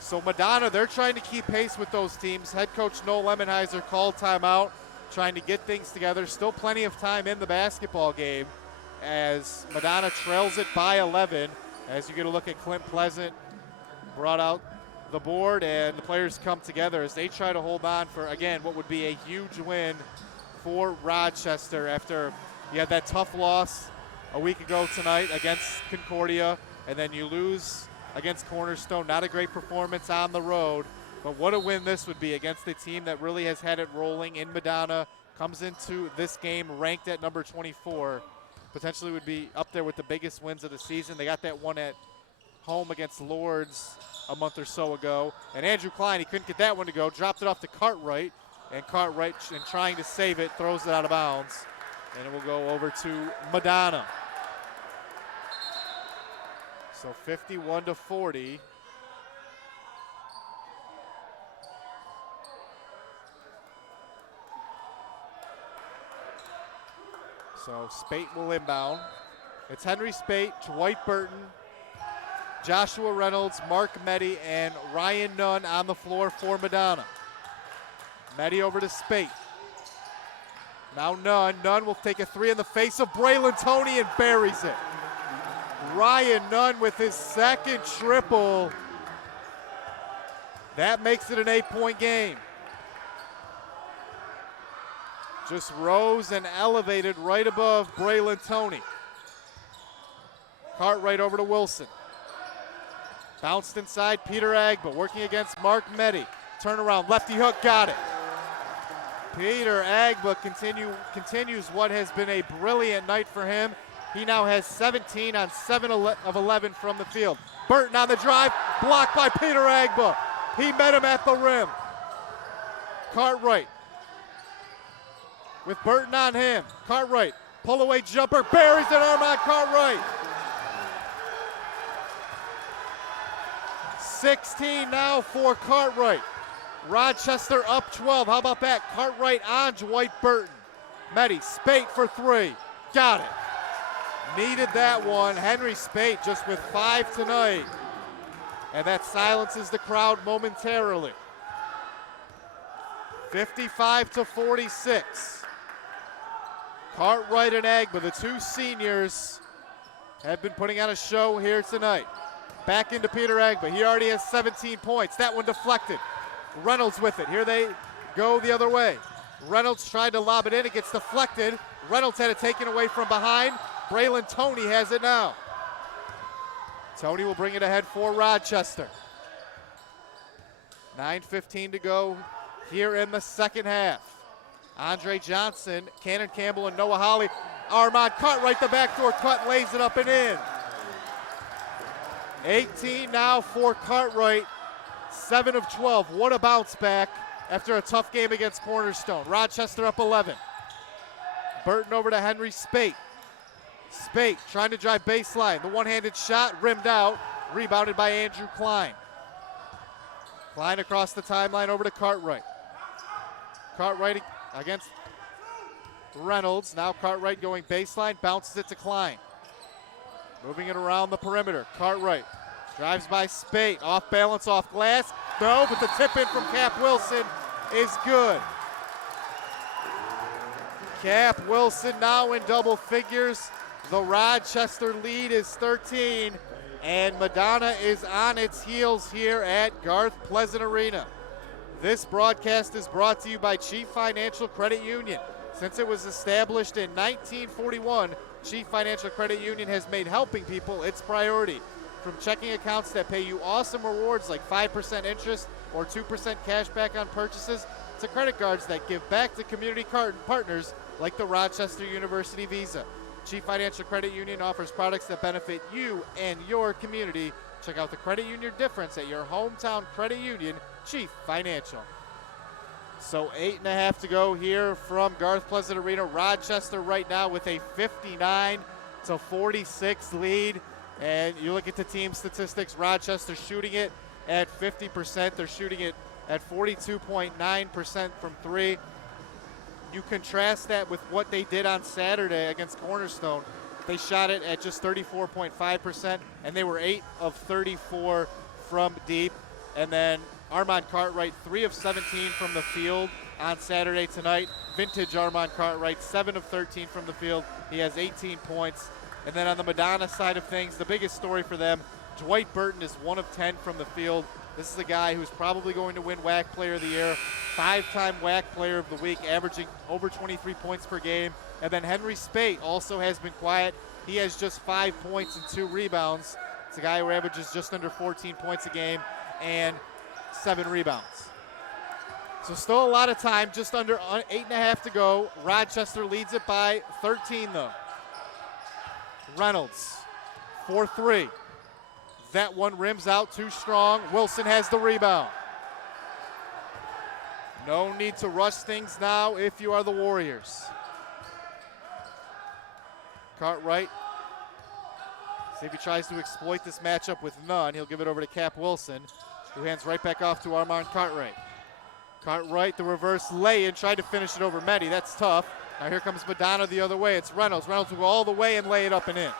So Madonna, they're trying to keep pace with those teams. Head coach Noel Emmenheiser called timeout, trying to get things together. Still plenty of time in the basketball game as Madonna trails it by 11. As you get a look at Clint Pleasant, brought out the board, and the players come together as they try to hold on for, again, what would be a huge win for Rochester after you had that tough loss a week ago tonight against Concordia, and then you lose against Cornerstone. Not a great performance on the road. But what a win this would be against the team that really has had it rolling in Madonna. Comes into this game ranked at number 24. Potentially would be up there with the biggest wins of the season. They got that one at home against Lourdes a month or so ago. And Andrew Klein, he couldn't get that one to go. Dropped it off to Cartwright. And Cartwright, in trying to save it, throws it out of bounds. And it will go over to Madonna. So 51-40. So Spate will inbound. It's Henry Spate, Dwight Burton, Joshua Reynolds, Mark Meddy, and Ryan Nunn on the floor for Madonna. Meddy over to Spate. Now Nunn. Nunn will take a three in the face of Braylon Toney and buries it. Ryan Nunn with his second triple. That makes it an 8-point game. Just rose and elevated right above Braylon Toney. Cartwright over to Wilson. Bounced inside Peter Agba, working against Mark Meddy. Turnaround, lefty hook, got it. Peter Agba continues what has been a brilliant night for him. He now has 17 on 7 of 11 from the field. Burton on the drive, blocked by Peter Agba. He met him at the rim. Cartwright with Burton on him. Cartwright, pull away jumper, buries it, Armand Cartwright. 16 now for Cartwright. Rochester up 12. How about that? Cartwright on Dwight Burton. Meddy, Spate for three. Got it. Needed that one. Henry Spate just with 5 tonight. And that silences the crowd momentarily. 55-46. Cartwright and Agba, the two seniors, have been putting on a show here tonight. Back into Peter Agba. He already has 17 points. That one deflected. Reynolds with it. Here they go the other way. Reynolds tried to lob it in. It gets deflected. Reynolds had it taken away from behind. Braylon Toney has it now. Toney will bring it ahead for Rochester. 9:15 to go here in the second half. Andre Johnson, Cannon Campbell, and Noah Holly. Armand Cartwright, the backdoor cut, lays it up and in. 18 now for Cartwright. 7 of 12. What a bounce back after a tough game against Cornerstone. Rochester up 11. Burton over to Henry Spate. Spate trying to drive baseline. The one-handed shot rimmed out. Rebounded by Andrew Klein. Klein across the timeline over to Cartwright. Cartwright against Reynolds. Now Cartwright going baseline. Bounces it to Klein. Moving it around the perimeter. Cartwright drives by Spate. Off balance, off glass. No, but the tip in from Cap Wilson is good. Cap Wilson now in double figures. The Rochester lead is 13, and Madonna is on its heels here at Garth Pleasant Arena. This broadcast is brought to you by Chief Financial Credit Union. Since it was established in 1941, Chief Financial Credit Union has made helping people its priority. From checking accounts that pay you awesome rewards like 5% interest or 2% cash back on purchases, to credit cards that give back to community partners like the Rochester University Visa. Chief Financial Credit Union offers products that benefit you and your community. Check out the credit union difference at your hometown credit union, Chief Financial. So 8.5 to go here from Garth Pleasant Arena. Rochester right now with a 59-46 lead. And you look at the team statistics, Rochester shooting it at 50%. They're shooting it at 42.9% from three. You contrast that with what they did on Saturday against Cornerstone. They shot it at just 34.5%, and they were 8 of 34 from deep. And then Armand Cartwright, 3 of 17 from the field on Saturday tonight. Vintage Armand Cartwright, 7 of 13 from the field. He has 18 points. And then on the Madonna side of things, the biggest story for them, Dwight Burton is 1 of 10 from the field. This is a guy who's probably going to win WAC Player of the Year, 5-time WAC Player of the Week, averaging over 23 points per game. And then Henry Spate also has been quiet. He has just 5 points and 2 rebounds. It's a guy who averages just under 14 points a game. And 7 rebounds. So still a lot of time, just under 8.5 to go. Rochester leads it by 13 though. Reynolds, 4-3. That one rims out too strong. Wilson has the rebound. No need to rush things now if you are the Warriors. Cartwright. See if he tries to exploit this matchup with none. He'll give it over to Cap Wilson, who hands right back off to Armand Cartwright. Cartwright, the reverse lay-in, tried to finish it over Mehdi. That's tough. Now here comes Madonna the other way. It's Reynolds. Reynolds will go all the way and lay it up and in. I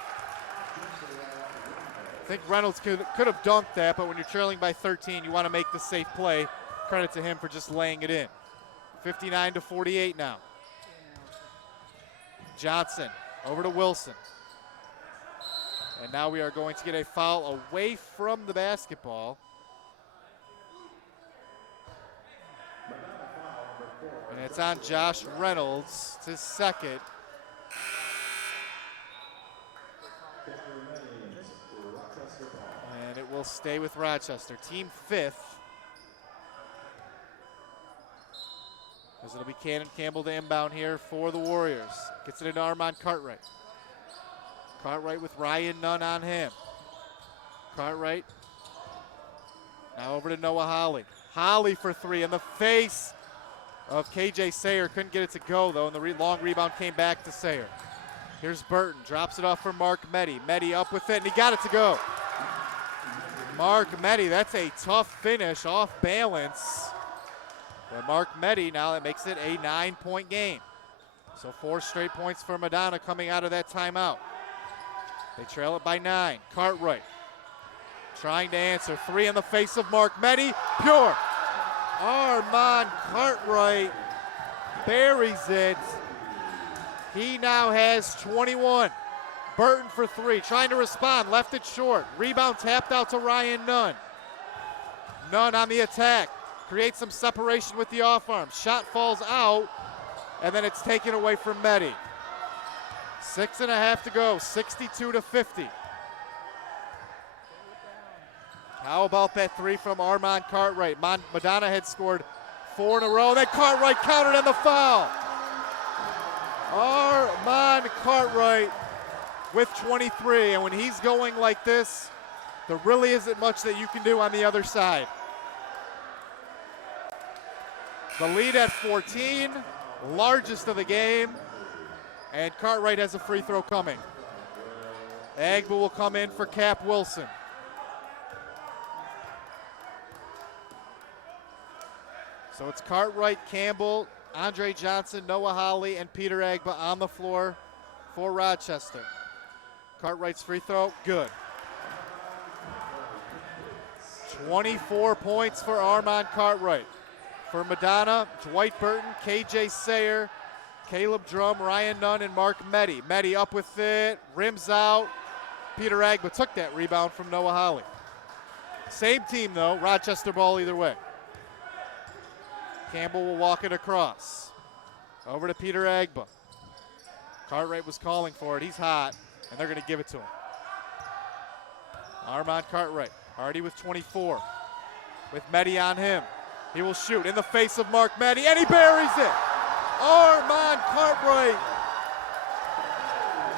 think Reynolds could have dunked that, but when you're trailing by 13, you want to make the safe play. Credit to him for just laying it in. 59-48 now. Johnson over to Wilson. And now we are going to get a foul away from the basketball. And it's on Josh Reynolds. It's his second. And it will stay with Rochester. Team 5th. As it'll be Cannon Campbell to inbound here for the Warriors. Gets it into Armand Cartwright. Cartwright with Ryan Nunn on him. Cartwright. Now over to Noah Holly. Holly for 3 in the face of KJ Sayer. Couldn't get it to go though, and the long rebound came back to Sayer. Here's Burton. Drops it off for Mark Mehdi. Mehdi up with it, and he got it to go. Mark Mehdi, that's a tough finish off balance. But Mark Mehdi, now that makes it a 9-point game. So 4 straight points for Madonna coming out of that timeout. They trail it by 9. Cartwright trying to answer. 3 in the face of Mark Mehdi. Pure. Armand Cartwright buries it. He now has 21. Burton for 3, trying to respond. Left it short. Rebound tapped out to Ryan Nunn. Nunn on the attack. Creates some separation with the off arm. Shot falls out, and then it's taken away from Mehdi. 6.5 to go, 62-50. How about that 3 from Armand Cartwright? Madonna had scored 4 in a row. Then Cartwright countered on the foul. Armand Cartwright with 23, and when he's going like this, there really isn't much that you can do on the other side. The lead at 14, largest of the game, and Cartwright has a free throw coming. Agba will come in for Cap Wilson. So it's Cartwright, Campbell, Andre Johnson, Noah Holly, and Peter Agba on the floor for Rochester. Cartwright's free throw, good. 24 points for Armand Cartwright. For Madonna, Dwight Burton, KJ Sayer, Caleb Drum, Ryan Nunn, and Mark Mehdi. Mehdi up with it, rims out. Peter Agba took that rebound from Noah Holly. Same team though, Rochester ball either way. Campbell will walk it across. Over to Peter Agba. Cartwright was calling for it, he's hot, and they're gonna give it to him. Armand Cartwright, already with 24. With Mehdi on him. He will shoot in the face of Mark Mehdi, and he buries it. Armand Cartwright.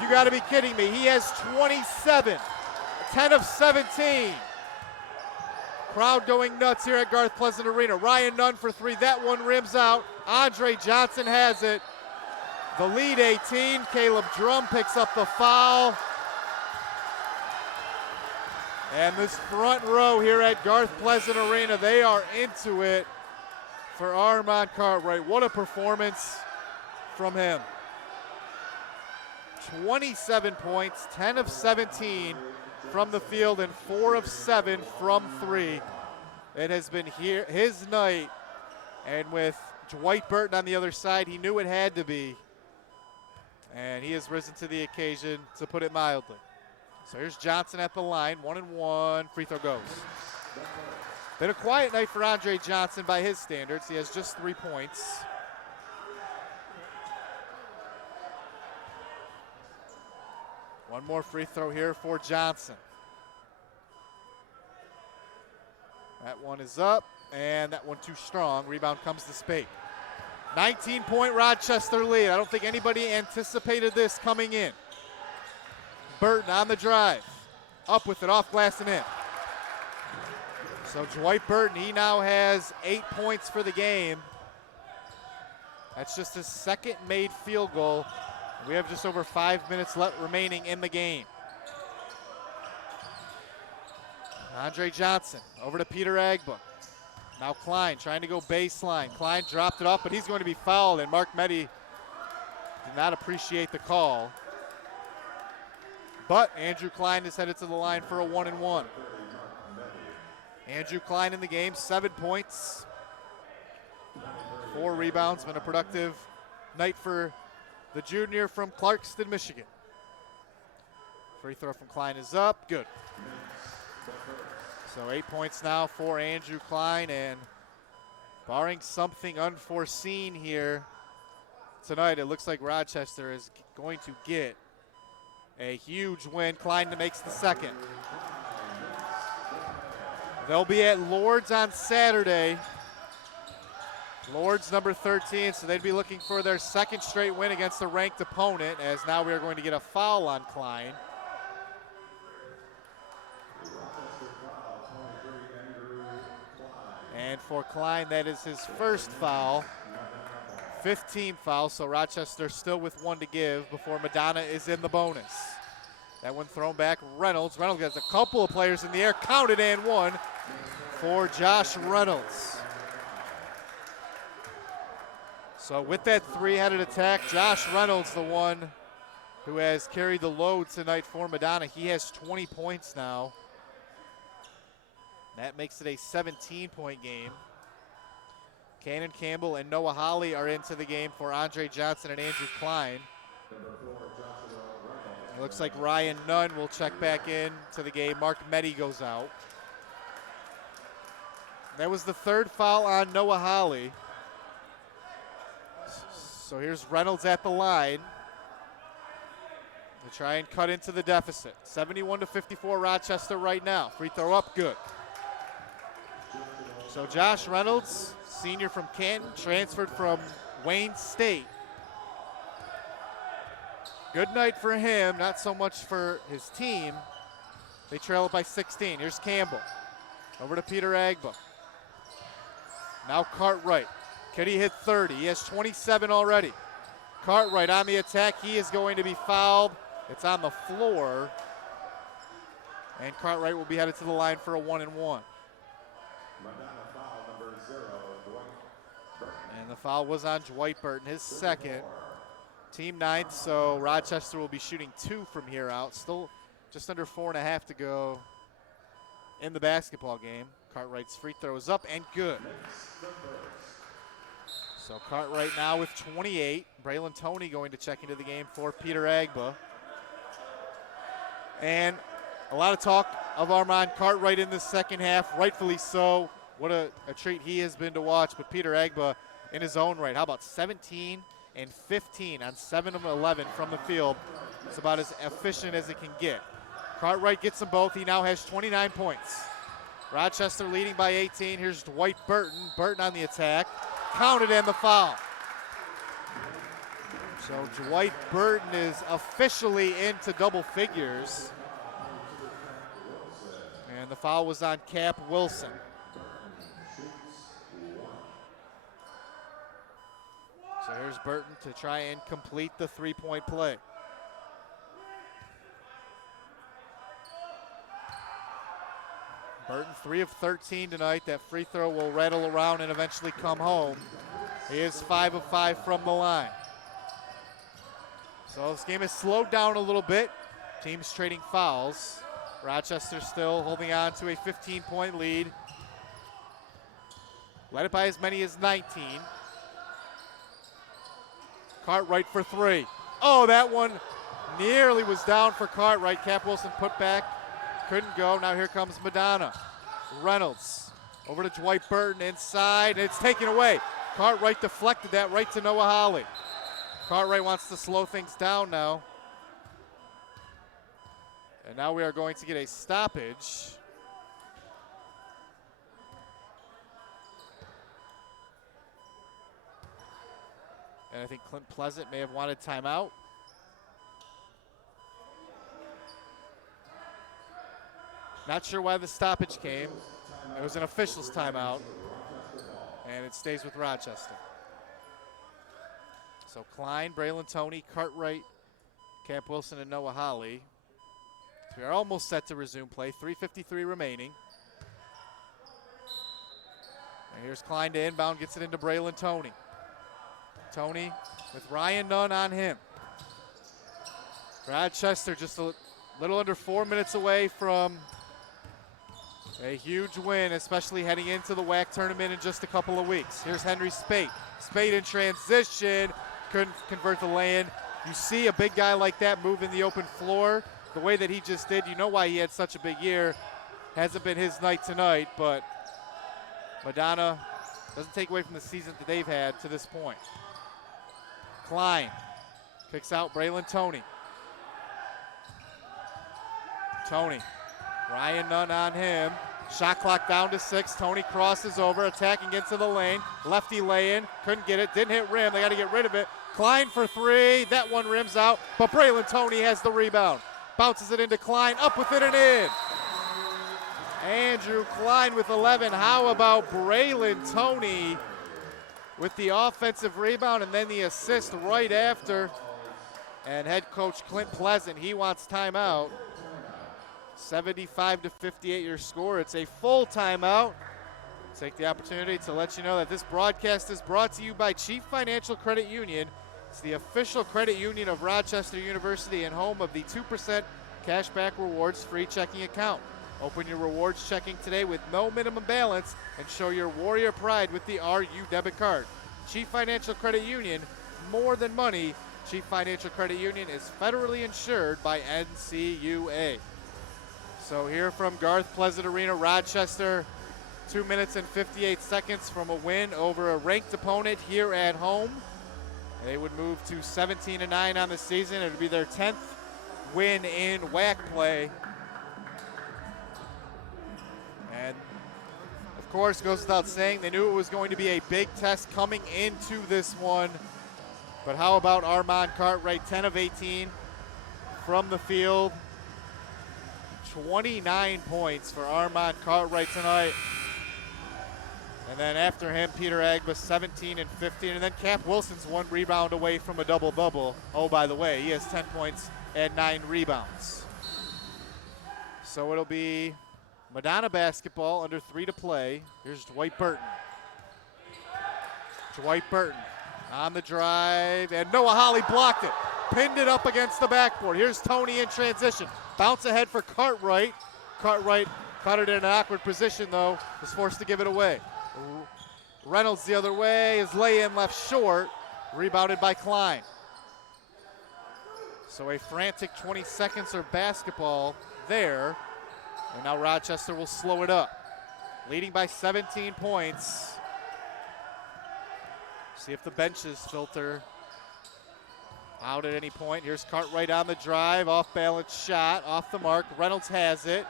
You got to be kidding me. He has 27, 10 of 17. Crowd going nuts here at Garth Pleasant Arena. Ryan Nunn for 3. That one rims out. Andre Johnson has it. The lead 18. Caleb Drum picks up the foul. And this front row here at Garth Pleasant Arena, they are into it for Armand Cartwright. What a performance from him. 27 points, 10 of 17 from the field, and 4 of 7 from 3. It has been here his night, and with Dwight Burton on the other side, he knew it had to be. And he has risen to the occasion, to put it mildly. So here's Johnson at the line, 1-1, free throw goes. Been a quiet night for Andre Johnson by his standards. He has just 3 points. One more free throw here for Johnson. That one is up. And that one too strong. Rebound comes to Spade. 19-point Rochester lead. I don't think anybody anticipated this coming in. Burton on the drive. Up with it, off glass and in. So Dwight Burton, he now has 8 points for the game. That's just his second made field goal. We have just over 5 minutes remaining in the game. Andre Johnson over to Peter Agba. Now Klein trying to go baseline. Klein dropped it off, but he's going to be fouled, and Mark Meddy did not appreciate the call. But Andrew Klein is headed to the line for a 1-and-1. Andrew Klein in the game, 7 points, 4 rebounds. Been a productive night for the junior from Clarkston, Michigan. Free throw from Klein is up, good. So 8 points now for Andrew Klein, and barring something unforeseen here tonight, it looks like Rochester is going to get a huge win. Klein makes the second. They'll be at Lourdes on Saturday. Lourdes number 13, so they'd be looking for their second straight win against a ranked opponent, as now we are going to get a foul on Klein. And for Klein, that is his first foul. 15 foul, so Rochester still with 1 to give before Madonna is in the bonus. That one thrown back, Reynolds. Reynolds has a couple of players in the air, counted and one for Josh Reynolds. So with that three-headed attack, Josh Reynolds, the one who has carried the load tonight for Madonna. He has 20 points now. That makes it a 17-point game. Cannon Campbell and Noah Holly are into the game for Andre Johnson and Andrew Klein. It looks like Ryan Nunn will check back in to the game. Mark Meddy goes out. That was the third foul on Noah Holly. So here's Reynolds at the line to try and cut into the deficit. 71-54 Rochester right now. Free throw up, good. So Josh Reynolds, senior from Canton, transferred from Wayne State. Good night for him, not so much for his team. They trail it by 16. Here's Campbell. Over to Peter Agba. Now Cartwright. Could he hit 30? He has 27 already. Cartwright on the attack. He is going to be fouled. It's on the floor. And Cartwright will be headed to the line for a 1-and-1. And the foul was on Dwight Burton, his second. Team ninth, so Rochester will be shooting 2 from here out. Still just under 4.5 to go in the basketball game. Cartwright's free throw is up and good. So Cartwright now with 28. Braylon Toney going to check into the game for Peter Agba. And a lot of talk of Armand Cartwright in the second half, rightfully so. What a treat he has been to watch, but Peter Agba in his own right. How about 17 and 15 on 7 of 11 from the field? It's about as efficient as it can get. Cartwright gets them both. He now has 29 points. Rochester leading by 18. Here's Dwight Burton. Burton on the attack. Counted and the foul. So Dwight Burton is officially into double figures. And the foul was on Cap Wilson. So here's Burton to try and complete the three-point play. Burton 3 of 13 tonight. That free throw will rattle around and eventually come home. He is 5 of 5 from the line. So this game has slowed down a little bit. Teams trading fouls. Rochester still holding on to a 15-point lead. Led it by as many as 19. Cartwright for 3. Oh, that one nearly was down for Cartwright. Cap Wilson put back. Couldn't go. Now here comes Madonna. Reynolds over to Dwight Burton inside, and it's taken away. Cartwright deflected that right to Noah Holly. Cartwright wants to slow things down now. And now we are going to get a stoppage. And I think Clint Pleasant may have wanted timeout. Not sure why the stoppage came. It was an official's timeout. And it stays with Rochester. So Klein, Braylon Toney, Cartwright, Camp Wilson, and Noah Holly. So we are almost set to resume play. 3:53 remaining. And here's Klein to inbound, gets it into Braylon Toney. Toney with Ryan Nunn on him. Rochester just a little under 4 minutes away from a huge win, especially heading into the WAC tournament in just a couple of weeks. Here's Henry Spate. Spate in transition, couldn't convert the lay-in. You see a big guy like that move in the open floor the way that he just did. You know why he had such a big year. Hasn't been his night tonight, but Madonna doesn't take away from the season that they've had to this point. Klein kicks out Braylon Toney. Toney, Ryan Nunn on him. Shot clock down to 6. Toney crosses over, attacking into the lane. Lefty lay-in, couldn't get it, didn't hit rim. They got to get rid of it. Klein for 3. That one rims out, but Braylon Toney has the rebound. Bounces it into Klein, up with it and in. Andrew Klein with 11. How about Braylon Toney with the offensive rebound and then the assist right after. And head coach Clint Pleasant, he wants timeout. 75-58 your score. It's a full timeout. Take the opportunity to let you know that this broadcast is brought to you by Chief Financial Credit Union. It's the official credit union of Rochester University and home of the 2% cashback rewards free checking account. Open your rewards checking today with no minimum balance and show your warrior pride with the RU debit card. Chief Financial Credit Union, more than money. Chief Financial Credit Union is federally insured by NCUA. So here from Garth Pleasant Arena, Rochester, 2 minutes and 58 seconds from a win over a ranked opponent here at home. They would move to 17-9 on the season. It would be their 10th win in WAC play. And of course, goes without saying, they knew it was going to be a big test coming into this one. But how about Armand Cartwright, 10 of 18 from the field. 29 points for Armand Cartwright tonight. And then after him, Peter Agba, 17 and 15. And then Camp Wilson's 1 rebound away from a double-double. Oh, by the way, he has 10 points and 9 rebounds. So it'll be Madonna basketball, under 3 to play. Here's Dwight Burton. Dwight Burton on the drive, and Noah Holly blocked it. Pinned it up against the backboard. Here's Toney in transition. Bounce ahead for Cartwright. Cartwright caught it in an awkward position, though. Was forced to give it away. Reynolds the other way. His lay-in left short. Rebounded by Klein. So a frantic 20 seconds of basketball there. And now Rochester will slow it up. Leading by 17 points. See if the benches filter out at any point. Here's Cartwright on the drive. Off-balance shot. Off the mark. Reynolds has it.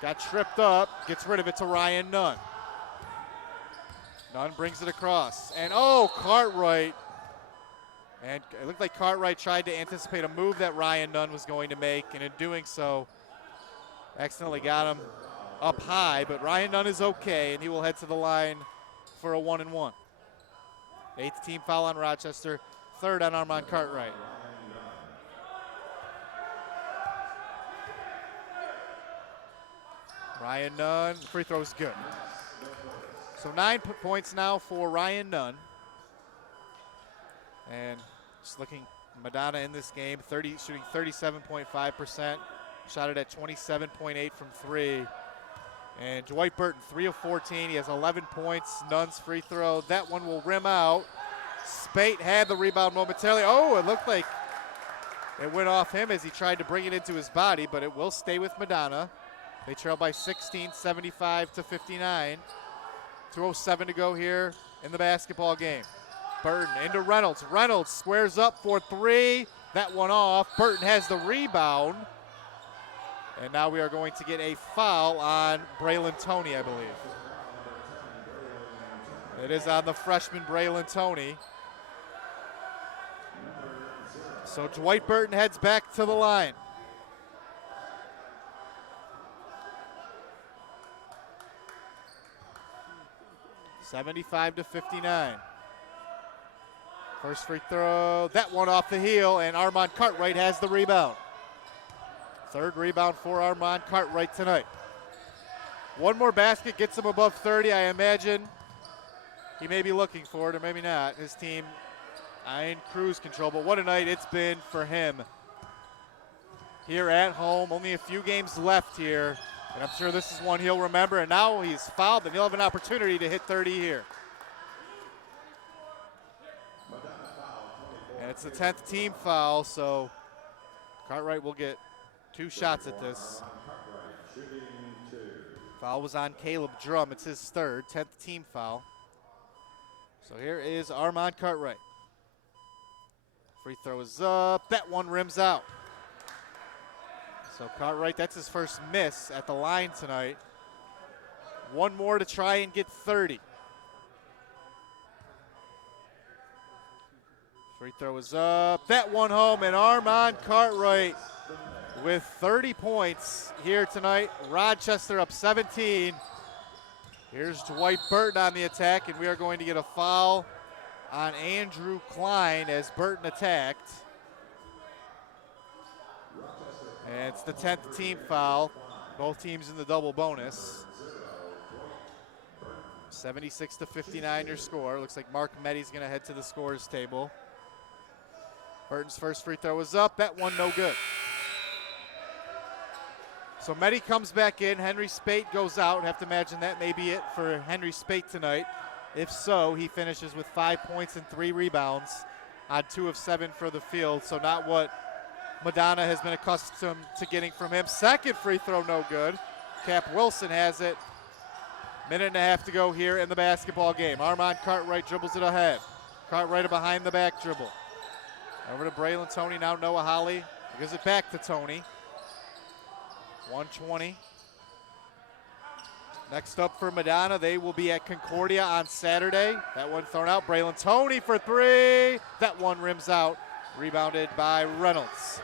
Got tripped up. Gets rid of it to Ryan Nunn. Nunn brings it across. And oh, Cartwright. And it looked like Cartwright tried to anticipate a move that Ryan Nunn was going to make. And in doing so, accidentally got him up high. But Ryan Nunn is okay, and he will head to the line for a 1-and-1. 8th team foul on Rochester. 3rd on Armand Cartwright. Ryan Nunn, free throw is good. So 9 points now for Ryan Nunn. And just looking, Madonna in this game, shooting 37.5%. Shot it at 27.8 from 3. And Dwight Burton, 3 of 14. He has 11 points. Nunn's free throw. That one will rim out. Spate had the rebound momentarily. Oh, it looked like it went off him as he tried to bring it into his body, but it will stay with Madonna. They trail by 16, 75-59. 2:07 to go here in the basketball game. Burton into Reynolds. Reynolds squares up for 3. That one off. Burton has the rebound. And now we are going to get a foul on Braylon Toney, I believe. It is on the freshman Braylon Toney. So Dwight Burton heads back to the line. (75-59). First free throw, that one off the heel, and Armand Cartwright has the rebound. Third rebound for Armand Cartwright tonight. One more basket gets him above 30, I imagine. He may be looking for it, or maybe not. His team in cruise control, but what a night it's been for him here at home. Only a few games left here, and I'm sure this is one he'll remember, and now he's fouled, and he'll have an opportunity to hit 30 here. And it's the 10th team foul, so Cartwright will get 2 shots at this. Foul was on Caleb Drum. It's his third, 10th team foul. So here is Armand Cartwright. Free throw is up. That one rims out. So Cartwright, that's his first miss at the line tonight. One more to try and get 30. Free throw is up. That one home, and Armand Cartwright with 30 points here tonight. Rochester up 17. Here's Dwight Burton on the attack, and we are going to get a foul on Andrew Klein as Burton attacked. And it's the 10th team foul. Both teams in the double bonus. 76-59 your score. Looks like Mark Meddy's going to head to the scorers table. Burton's first free throw was up. That one no good. So Meddy comes back in. Henry Spate goes out. I have to imagine that may be it for Henry Spate tonight. If so, he finishes with 5 points and 3 rebounds on 2 of 7 for the field. So not what Madonna has been accustomed to getting from him. Second free throw no good. Cap Wilson has it. Minute and a half to go here in the basketball game. Armand Cartwright dribbles it ahead. Cartwright a behind the back dribble. Over to Braylon Toney, now Noah Holly. Gives it back to Toney. 120. Next up for Madonna, they will be at Concordia on Saturday. That one thrown out. Braylon Toney for 3. That one rims out. Rebounded by Reynolds.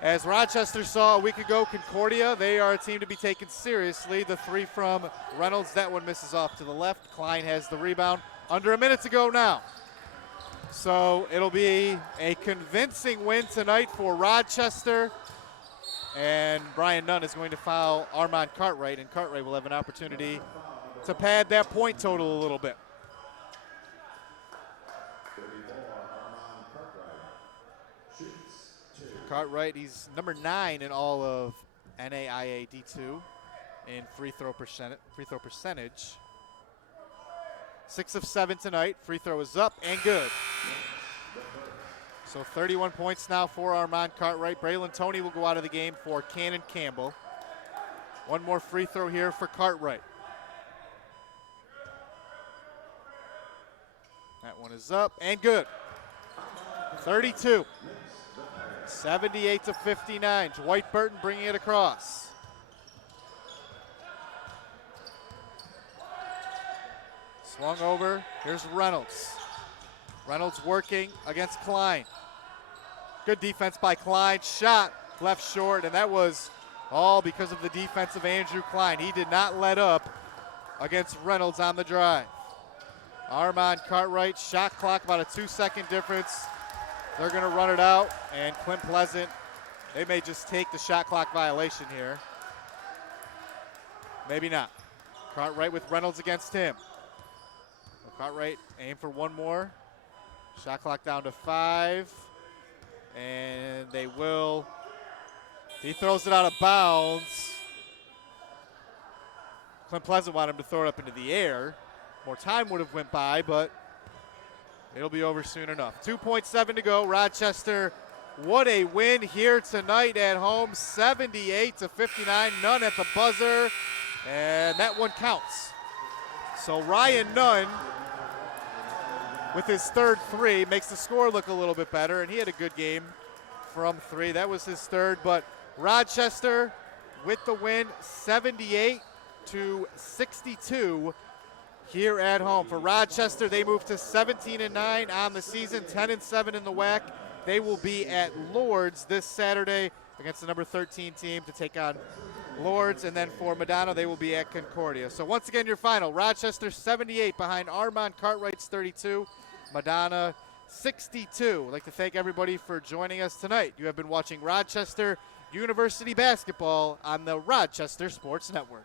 As Rochester saw a week ago, Concordia, they are a team to be taken seriously. The 3 from Reynolds, that one misses off to the left. Klein has the rebound. Under a minute to go now. So it'll be a convincing win tonight for Rochester. And Brian Nunn is going to foul Armand Cartwright, and Cartwright will have an opportunity to pad that point total a little bit. Cartwright, he's number 9 in all of NAIA D2 in free throw percentage. 6 of 7 tonight. Free throw is up and good. So 31 points now for Armand Cartwright. Braylon Toney will go out of the game for Cannon Campbell. One more free throw here for Cartwright. That one is up and good. 32. 78-59. Dwight Burton bringing it across. Swung over. Here's Reynolds. Reynolds working against Klein. Good defense by Klein. Shot left short, and that was all because of the defense of Andrew Klein. He did not let up against Reynolds on the drive. Armand Cartwright, shot clock about a 2-second difference. They're going to run it out, and Clint Pleasant, they may just take the shot clock violation here. Maybe not. Cartwright with Reynolds against him. Cartwright aim for one more. Shot clock down to 5. And they will. He throws it out of bounds. Clint Pleasant wanted him to throw it up into the air. More time would have went by, but it'll be over soon enough. 2.7 to go. Rochester, what a win here tonight at home. 78-59. Nunn at the buzzer. And that one counts. So Ryan Nunn, with his third 3, makes the score look a little bit better, and he had a good game from 3. That was his third, but Rochester with the win, 78-62 here at home. For Rochester, they move to 17-9 on the season, 10-7 in the WAC, They will be at Lourdes this Saturday against the number 13 team to take on Lourdes. And then for Madonna, they will be at Concordia. So once again, your final, Rochester 78 behind Armand Cartwright's 32. Madonna 62. I'd like to thank everybody for joining us tonight. You have been watching Rochester University basketball on the Rochester Sports Network.